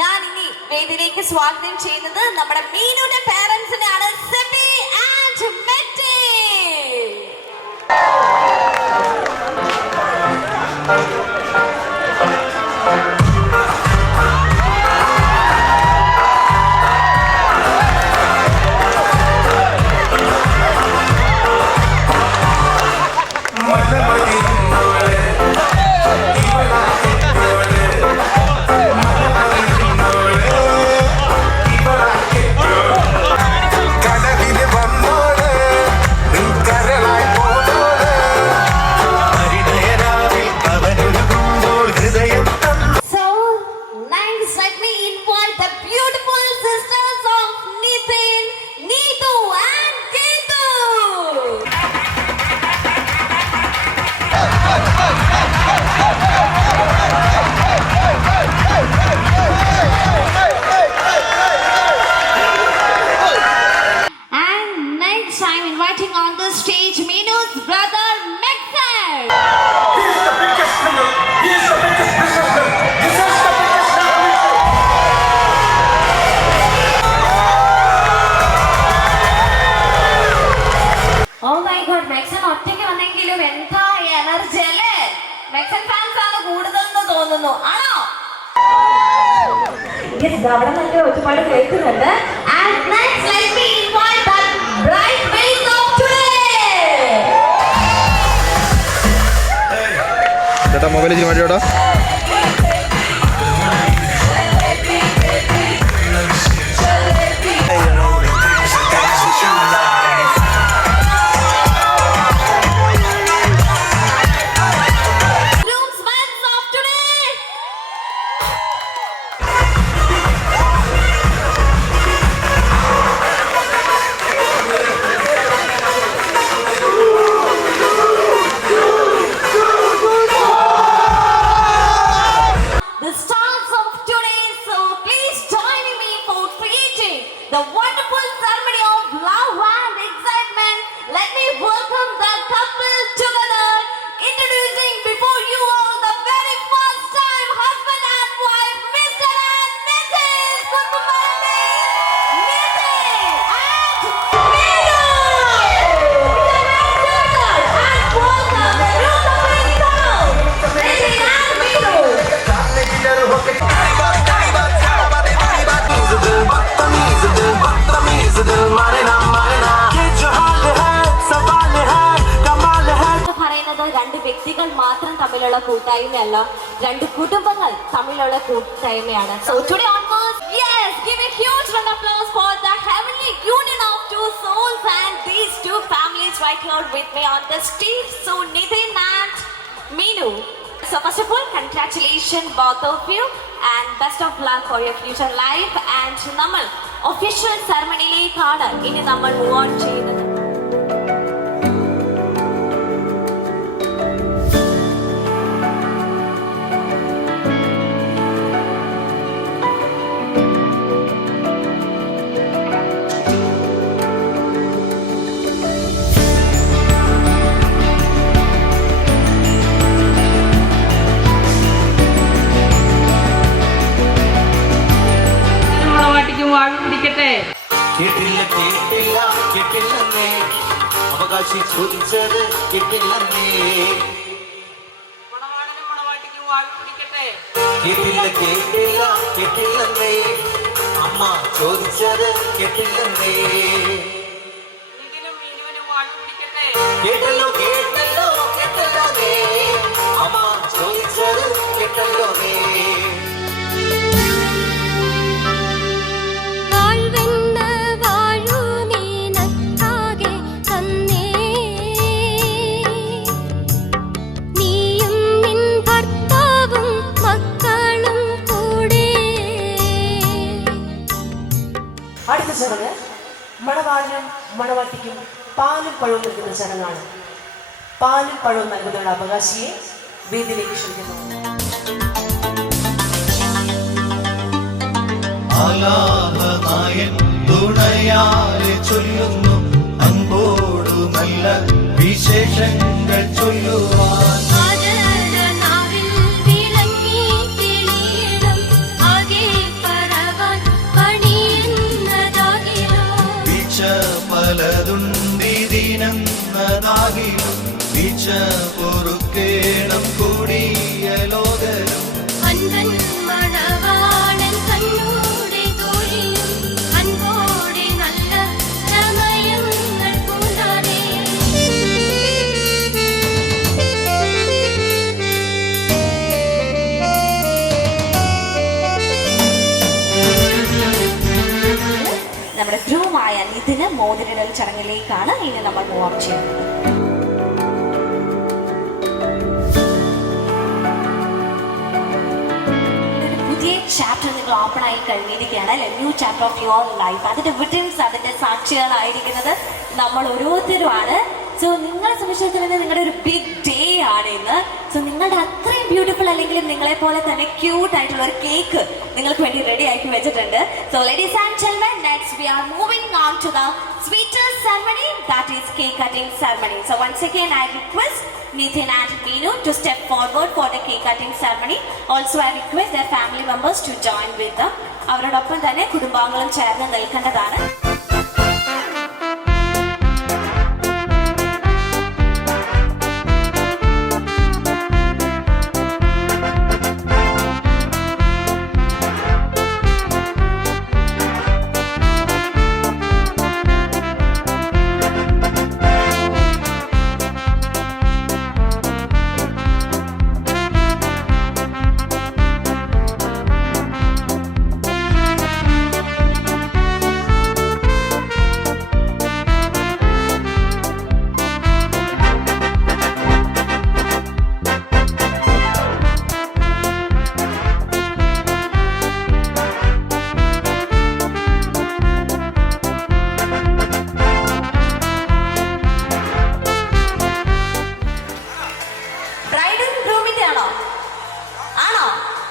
ഞാൻ ഇനി വേദിയിലേക്ക് സ്വാഗതം ചെയ്യുന്നത് നമ്മുടെ മീനുവിന്റെ പാരന്റ്സിനെയാണ്, സെബി ആൻഡ് മെറ്റി. അവിടെ നല്ല ഒരുപാട് കേൾക്കുന്നുണ്ട്. And next, let me invite the bridesmaids of today. ചേട്ടാ മൊബൈൽ ഇച്ചിരി മാറ്റിയോടാ. തമ്മിലുള്ള കൂട്ടായ്മയല്ല, രണ്ട് കുടുംബങ്ങൾ തമ്മിലുള്ള കൂട്ടായ്മയാണ്. So today onwards, yes, give a huge round of applause for the heavenly union of two souls and these two families right here with me on the stage. So Nithin and Meenu. So first of all, congratulations both of you and best of luck for your future life. And നമ്മൾ official സെറമണിയിലേക്കാണ് ഇനി നമ്മൾ move on ചെയ്യുന്നത്. കേട്ടില്ല കേട്ടില്ല കേട്ടില്ലെന്നേ, അവകാശി ചോദിച്ചത് കേട്ടില്ലെന്നേ. കേട്ടില്ല കേട്ടില്ല കേട്ടില്ലെന്നേ, അമ്മ ചോദിച്ചത് കേട്ടില്ലെന്നേ. കേട്ടല്ലോ കേട്ടല്ലോ കേട്ടല്ലോ നേ, അമ്മ ചോദിച്ചത് കേട്ടല്ലോ നേ. അടുത്ത ചടങ്ങ് മണവാളിനും മണവാട്ടിക്കും പാലും പഴവും നൽകുന്ന ചടങ്ങാണ്. പാലും പഴവും നൽകുന്നതിനുള്ള അവകാശിയെ വേദിയിലേക്ക് ക്ഷണിക്കുന്നു. തുണയാലെ ചൊല്ലുന്നു അൻപോടു നല്ല വിശേഷങ്ങൾ ചൊല്ലുവാൻ. പലതുണ്ടിതിനെന്നതാകിലും വിച്ച പൊറുക്കേണം കൂടിയ ലോകരും. നമ്മുടെ ഗ്രൂമായ നിതിന് മോതിരിടൽ ചടങ്ങിലേക്കാണ് ഇനി നമ്മൾ മൂവ് ഓൺ ചെയ്യുന്നത്. പുതിയ ചാപ്റ്റർ നിങ്ങൾ ഓപ്പൺ ആയി കഴിഞ്ഞിരിക്കുകയാണ് അല്ലെ, new chapter of your life. അതിന്റെ വിറ്റൻസ്, അതിന്റെ സാക്ഷികളായിരിക്കുന്നത് നമ്മൾ ഓരോരുത്തരുമാണ്. സോ നിങ്ങളെ സംബന്ധിച്ചിടത്തോളം നിങ്ങളുടെ ഒരു ബിഗ് ഡേ ആണ് ഇന്ന്. സോ നിങ്ങളുടെ അത്രയും ബ്യൂട്ടിഫുൾ അല്ലെങ്കിലും നിങ്ങളെ പോലെ തന്നെ ക്യൂട്ട് ആയിട്ടുള്ള ഒരു കേക്ക് നിങ്ങൾക്ക് വേണ്ടി റെഡി ആക്കി വെച്ചിട്ടുണ്ട്. So ladies and gentlemen, next we are moving on to the sweeter ceremony, that is cake cutting ceremony. So once again I request Nithin and Meenu to step forward for the cake cutting ceremony. Also I request their family members to join with them. അവരോടൊപ്പം തന്നെ കുടുംബാംഗങ്ങളും ചേർന്ന് നിൽക്കേണ്ടതാണ്.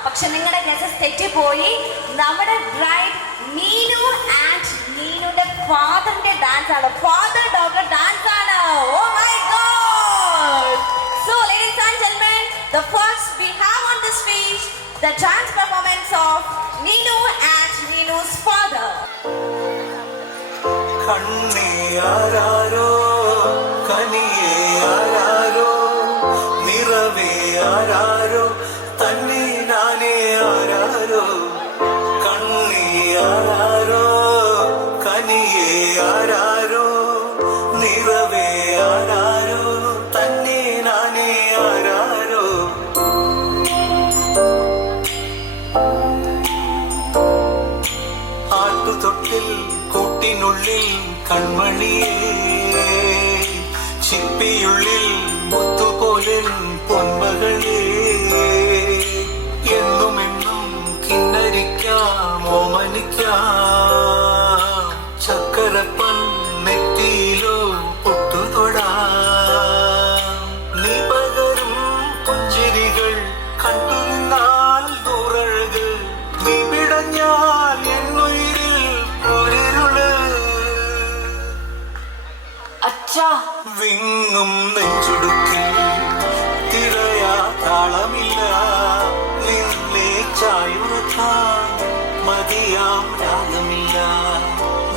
പക്ഷെ നിങ്ങളുടെ guesses തെറ്റിപ്പോയി. നമ്മുടെ bride Neenu and നീനുന്റെ ഫാദറിന്റെ ഡാൻസ് ആണ്, ഫാദർ ഡോട്ടർ ഡാൻസ് ആണ്. Oh my God. So ladies and gentlemen, the first we have on the stage the dance performance of Neenu and Neenu's father. കണ്ണിയാരോ കനിയാരോ നിറവേയാരോ തന്നെ നാനേ ആരാരോ കണ്ണിയാരോ കനിയാരോ നിറവേയാരോ തന്നെ നാനേ ആരാരോ ചിപ്പിയുള്ളിൽ കൺമണിയേ, ചിപ്പിയുള്ളിൽ മുത്തുപോലിൻ പൊന്മകളേ, എന്നുമെന്നും കിന്നരിക്കാം ഓമനിക്കാം, ചക്കരപ്പൻ നെറ്റിയിലോ പൊട്ടുതൊടാം, നീ പകരും പുഞ്ചിരികൾ കണ്ടു നിന്നാൽ നൂറഴക്, നീ പിടഞ്ഞാൽ എന്നുയിരിൽ ഒരിരുള്. അച്ഛാ വിങ്ങും നെഞ്ചുടുക്കിൽ തിരയാ താളമില്ല, നിന്നെ ചായുറക്കാൻ മതിയാം രാഗമില്ല,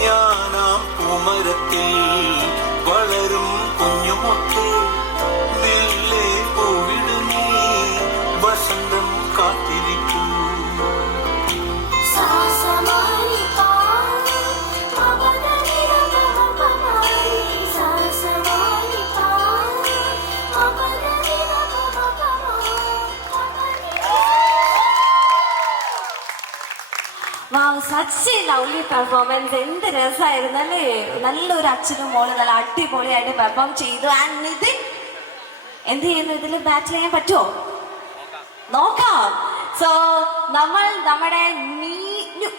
ഞാനാം പൂമരത്തിൽ വളരും കുഞ്ഞുമൊട്ട്, നില്ലേ പൂവിടുന്നീ വസന്തം കാത്തിരിക്കൂ. Wow, such a lovely performance. എന്ത് രസമായിരുന്നു അല്ലേ? നല്ലൊരു അച്ഛനും മോള് നല്ല അടിപൊളിയായിട്ട് പെർഫോം ചെയ്തു. ആൻഡ് നിതിൻ എന്ത് ചെയ്യുന്നു? ഇതിൽ ബാറ്റ് ചെയ്യാൻ പറ്റുമോ? നോക്കാം. സോ നമ്മൾ നമ്മുടെ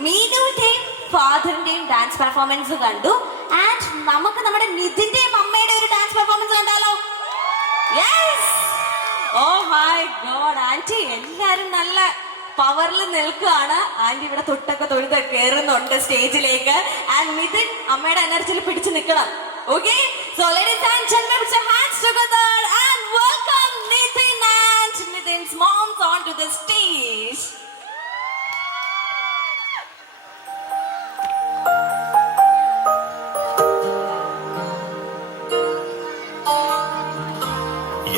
മീനുവിന്റെയും ഫാദറിന്റെയും ഡാൻസ് പെർഫോമൻസ് കണ്ടു. ആൻഡ് നമുക്ക് നമ്മുടെ നിതിന്റെയും അമ്മയുടെ ഒരു ഡാൻസ് പെർഫോമൻസ് കണ്ടാലോ? Yes. Oh my God, aunty എല്ലാരും നല്ല പവറിൽ നിൽക്കുകയാണ്. ആന്റി ഇവിടെ തൊട്ടൊക്കെ തൊഴുത് കയറുന്നുണ്ട് സ്റ്റേജിലേക്ക്. ആൻഡ് നിതിൻ അമ്മയുടെ എനർജിയിൽ പിടിച്ചു നിൽക്കണം. Okay, so ladies and gentlemen, put your hands together and welcome Nitin and Nitin's moms onto the stage.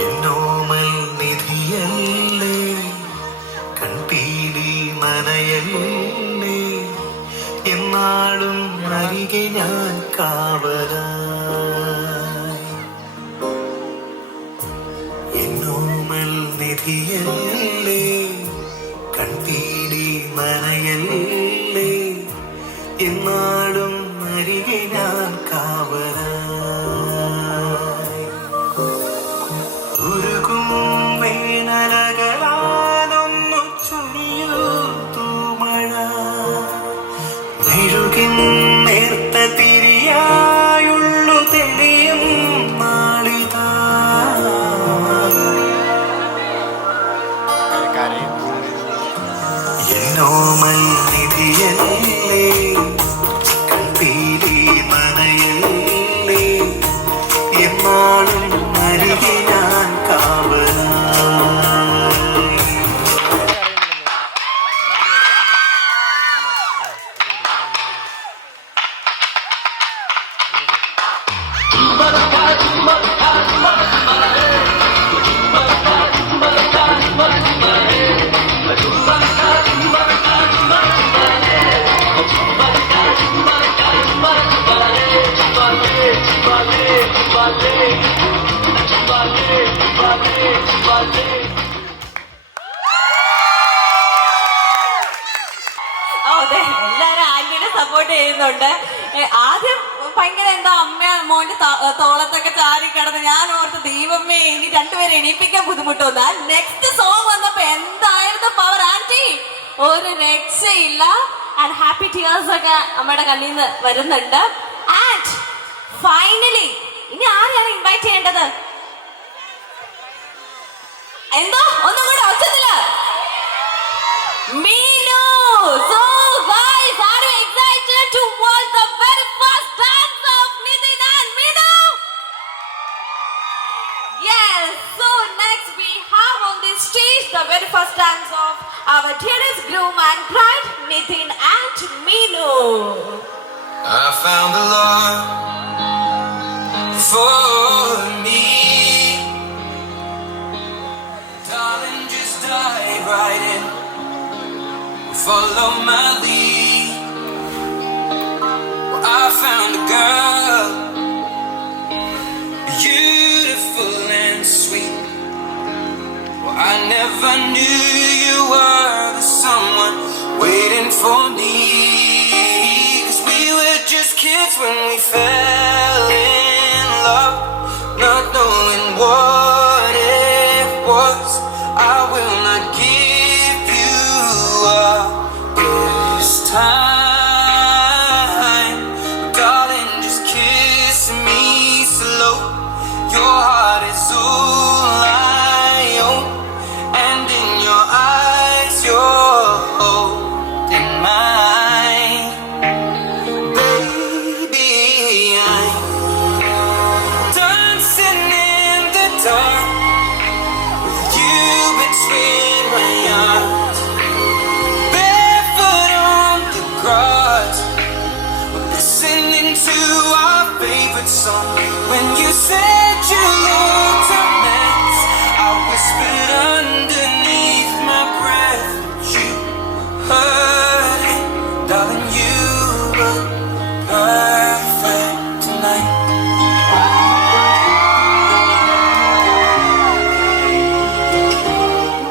എന്നോമൽ നിധിയല്ലേ, കൺപീലി നനയല്ലേ, എന്നാളും അരികെ ഞാൻ കാവലായി. എന്നോമൽ നിധിയല്ലേ, കൺപീലി നനയല്ലേ, എന്നാളും അരികെ ഞാൻ കാവലായി. ഉരുകും വേനലകലാനൊന്നു ചൊരിയൂ തൂമഴ, മെഴുകിൻ നേർത്ത തിരിയായുള്ളു തെളിയും നാളിതാ. എന്നോമൽ നിധിയല്ലേ, കൺപീലി നനയല്ലേ, എന്നാളും അരികെ ഞാൻ കാവലായി. എല്ലാരും ആന്റിനെ സപ്പോർട്ട് ചെയ്യുന്നുണ്ട്. ആദ്യം ഭയങ്കര എന്താ അമ്മ മോന്റെ തോളത്തൊക്കെ ചാരി കിടന്ന് ഞാൻ ഓർത്ത് ദൈവമേ ഇനി രണ്ടുപേരെ എണീപ്പിക്കാൻ ബുദ്ധിമുട്ടൊന്ന്. നെക്സ്റ്റ് സോങ് വന്നപ്പോ എന്തായിരുന്നു പവർ ആന്റി, ഒരു രക്ഷയില്ല. ആൻഡ് ഹാപ്പി ടിയേഴ്സ് ഒക്കെ അമ്മയുടെ കണ്ണിൽ നിന്ന് വരുന്നുണ്ട്. ആൻഡ് ഫൈനലി ഇനി ആരെയാണ് ഇൻവൈറ്റ് ചെയ്യേണ്ടത്? എന്തോ ഒന്നും കൂടെ ഒച്ചത്തില്ല. Meenu. So guys, are you excited to watch the very first dance of Nitin and Meenu? Yes. So next we have on this stage the very first dance of our dearest groom and bride, Nitin and Meenu. I found the love for me. Darling, just dive right in. Follow my lead. I found a girl, beautiful and sweet. Well, I never knew you were the someone waiting for me. 'Cause we were just kids when we fell in love, not knowing what it was. I will not give you up this time, darling, just kiss me slow. Your heart is all I own, and in your eyes you're holding mine. Baby, I'm dancing in the dark with you between my arms, barefoot on the grass, listening to our favorite song. When you said you looked a mess, I whispered underneath my breath, but you heard it, darling. You look perfect tonight.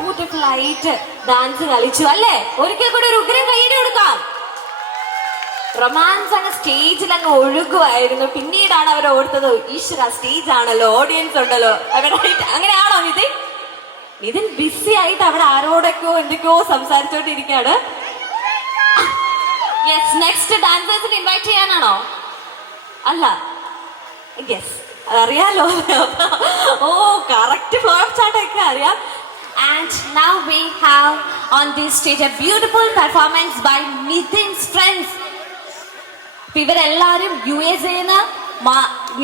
Beautiful ആയിട്ട് dance കളിച്ചു അല്ലേ? ഒരിക്കൽ കൂടി ഒരു ഉഗ്രം കൈയ്യടി കൊടുക്കാം. Romance അങ്ങ് സ്റ്റേജിൽ അങ്ങ് ഒഴുകുമായിരുന്നു. പിന്നീടാണ് അവർ ഓർത്തത്, ഈശ്വര സ്റ്റേജ് ആണല്ലോ, ഓഡിയൻസ് ഉണ്ടല്ലോ. അങ്ങനെയാണോ നിതിൻ? നിതിൻ ബിസി ആയിട്ട് അവിടെ ആരോടൊക്കെയോ എന്തൊക്കെയോ സംസാരിച്ചോണ്ടിരിക്കുകയാണ്. യെസ്, നെക്സ്റ്റ് ഡാൻസേഴ്സിനെ ഇൻവൈറ്റ് ചെയ്യാനാണോ? അല്ല, യെസ്, അതറിയാലോ. ഓ, കറക്റ്റ് ഫ്ലോർ ചാട്ടൊക്കെ അറിയാം. And now we have on this stage a beautiful performance by Nitin's friends. ഇവരെല്ലാരും USA-ന്ന്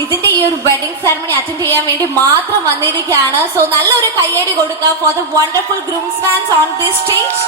ഇതിന്റെ ഈ ഒരു വെഡിങ് സെറമണി അറ്റൻഡ് ചെയ്യാൻ വേണ്ടി മാത്രം വന്നിരിക്കുകയാണ്. സോ നല്ലൊരു കയ്യടി കൊടുക്കുക for the wonderful groomsmen on this stage.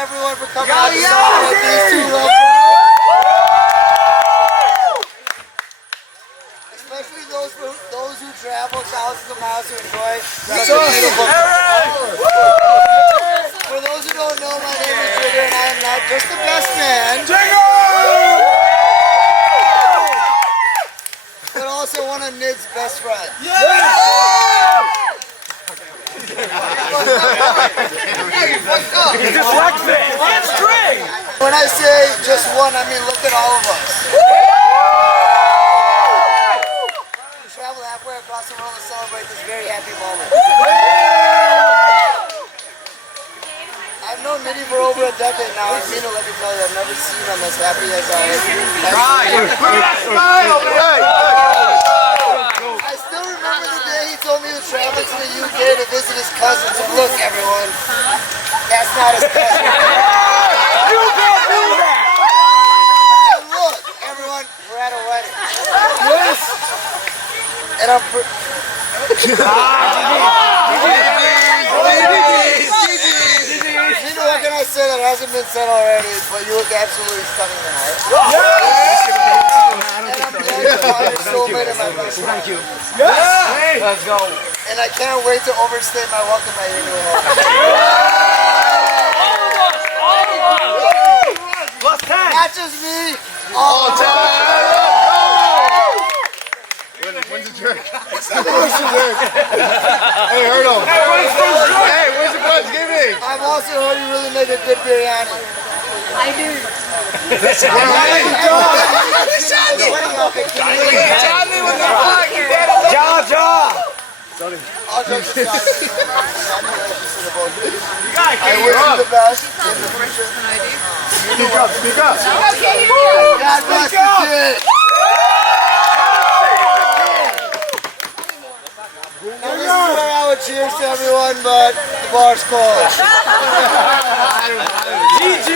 everyone for coming out to celebrate these two loved ones. Especially those who travel thousands of miles to enjoy such a beautiful. For those who don't know, my name is Jigger, and I am not just the best man, but also one of Nid's best friends. When I say just one, I mean look at all of us. We travel halfway across the world to celebrate this very happy moment. I've known Nidhi for over a decade now, and Nina, let me tell you, I've never seen him as happy as I am. I still remember the day he told me he was traveling to the UK to visit his cousins. And look, everyone, that's not his cousin. You can't do that! And look, everyone, we're at a wedding. Yes! And I'm You know what can I say that hasn't been said already, but you look absolutely stunning tonight. And I'm glad to find your soulmate in my best friend. Thank you. Yes! Let's go. And I can't wait to overstay my welcome at your new home. Not just me, all time. When's the jerk? When's the jerk? Hey, heard him. Hey, where's the Thanksgiving? I've also heard you really make a good biryani. I do. Charlie with the flag. Sorry. All jokes aside, congratulations to the both of you. I wish you the best in the future. Speak up, speak up. God bless you, kid. Now this is where I would cheers to everyone, but the bar's closed. GG!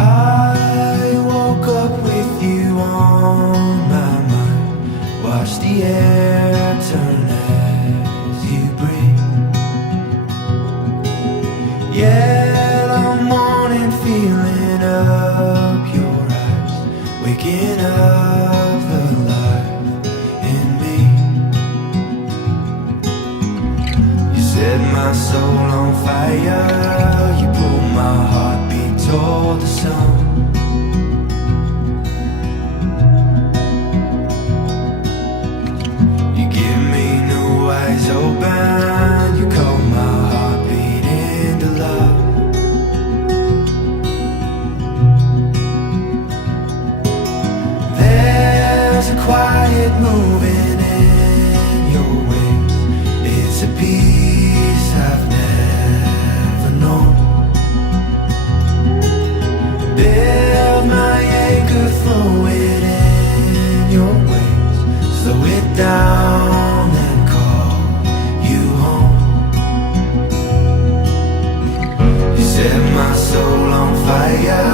I woke up with you on my mind. Watch the air turn as you breathe. Yellow morning feeling up your eyes, waking up the life in me. You set my soul on fire, you pulled my heartbeat toward the sun. You give me new eyes open, you call my heartbeat into love. There's a quiet moving in your wings, it's a peace I've never known. Build my anchor, throw it in your wings, slow it down and call you home. You set my soul on fire,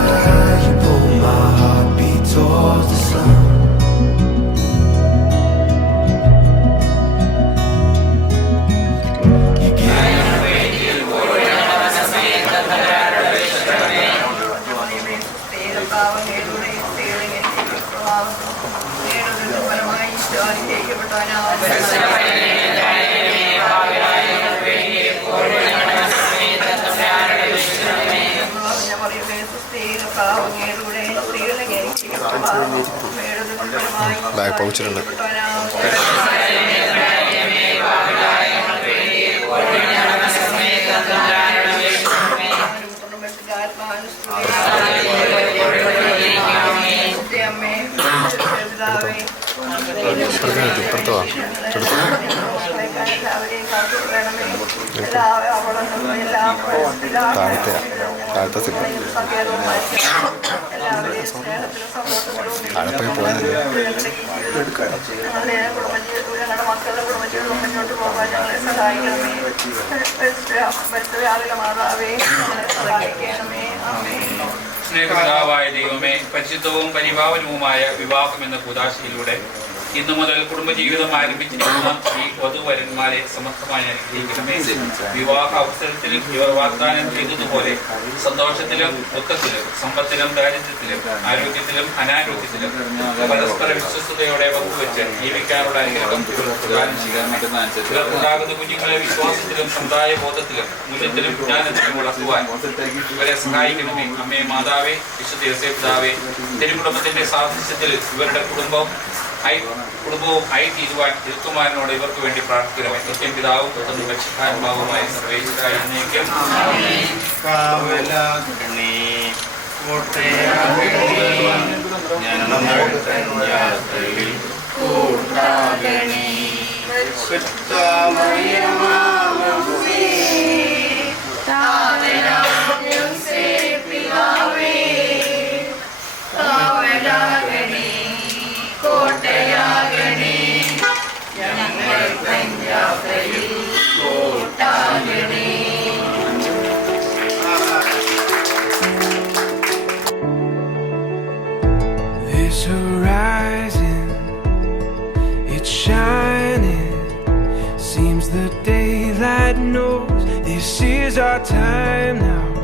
you pull my heartbeat towards the sun. You give bag പൗച്ചിലുണ്ട്. ഇപ്പുറത്ത് വാ. താഴത്തെ zip. എല്ലാവരെയും സ്നേഹത്തിലും സന്തോഷത്തിലും ഞങ്ങളുടെ മക്കളുടെ കുടുംബജീവിതം മുന്നോട്ട് പോകാൻ ഞങ്ങളെ സഹായിക്കണമേ. പരിശുദ്ധ മാതാവേ ഞങ്ങളെ സഹായിക്കണമേ. ആമേൻ. സ്നേഹപിതാവായ ദൈവമേ, പരിശുദ്ധവും പരിപാവനവുമായ വിവാഹം എന്ന കൂദാശയിലൂടെ ഇന്നു മുതൽ കുടുംബജീവിതം ആരംഭിച്ചിരിക്കുന്ന ഈ വധുവരന്മാരെ സമർത്ഥമായി അനുഗ്രഹിക്കണമേ. വിവാഹ അവസരത്തിൽ ഇവർ വാഗ്ദാനം ചെയ്തതുപോലെ സന്തോഷത്തിലും ദുഃഖത്തിലും സമ്പത്തിലും ദാരിദ്ര്യത്തിലും ആരോഗ്യത്തിലും അനാരോഗ്യത്തിലും പരസ്പര വിശ്വസ്തയോടെ പങ്കുവെച്ച് ജീവിക്കാനുള്ള അനുഗ്രഹം ഇവർ പ്രദാനം ചെയ്യണം. ഇവർക്കുണ്ടാകുന്ന കുഞ്ഞുങ്ങളെ വിശ്വാസത്തിലും സമുദായ ബോധത്തിലും മൂല്യത്തിലും വിജ്ഞാനത്തിലും വളർത്തുവാൻ ഇവരെ സഹായിക്കണമേ. അമ്മേ മാതാവേ, വിശുദ്ധ യോസേപ്പിതാവേ, തിരുക്കുടുംബത്തിന്റെ സാദൃശ്യത്തിൽ ഇവരുടെ കുടുംബവും തീരുവാൻ തിരുക്കുമാരനോട് ഇവർക്ക് വേണ്ടി പ്രാർത്ഥിക്കണമേ. നിത്യം പിതാവും പുത്രനും പരിശുദ്ധാത്മാവുമായ സർവേശ്വരായ എന്നേക്കും. This horizon, it's shining. Seems the daylight knows this is our time now.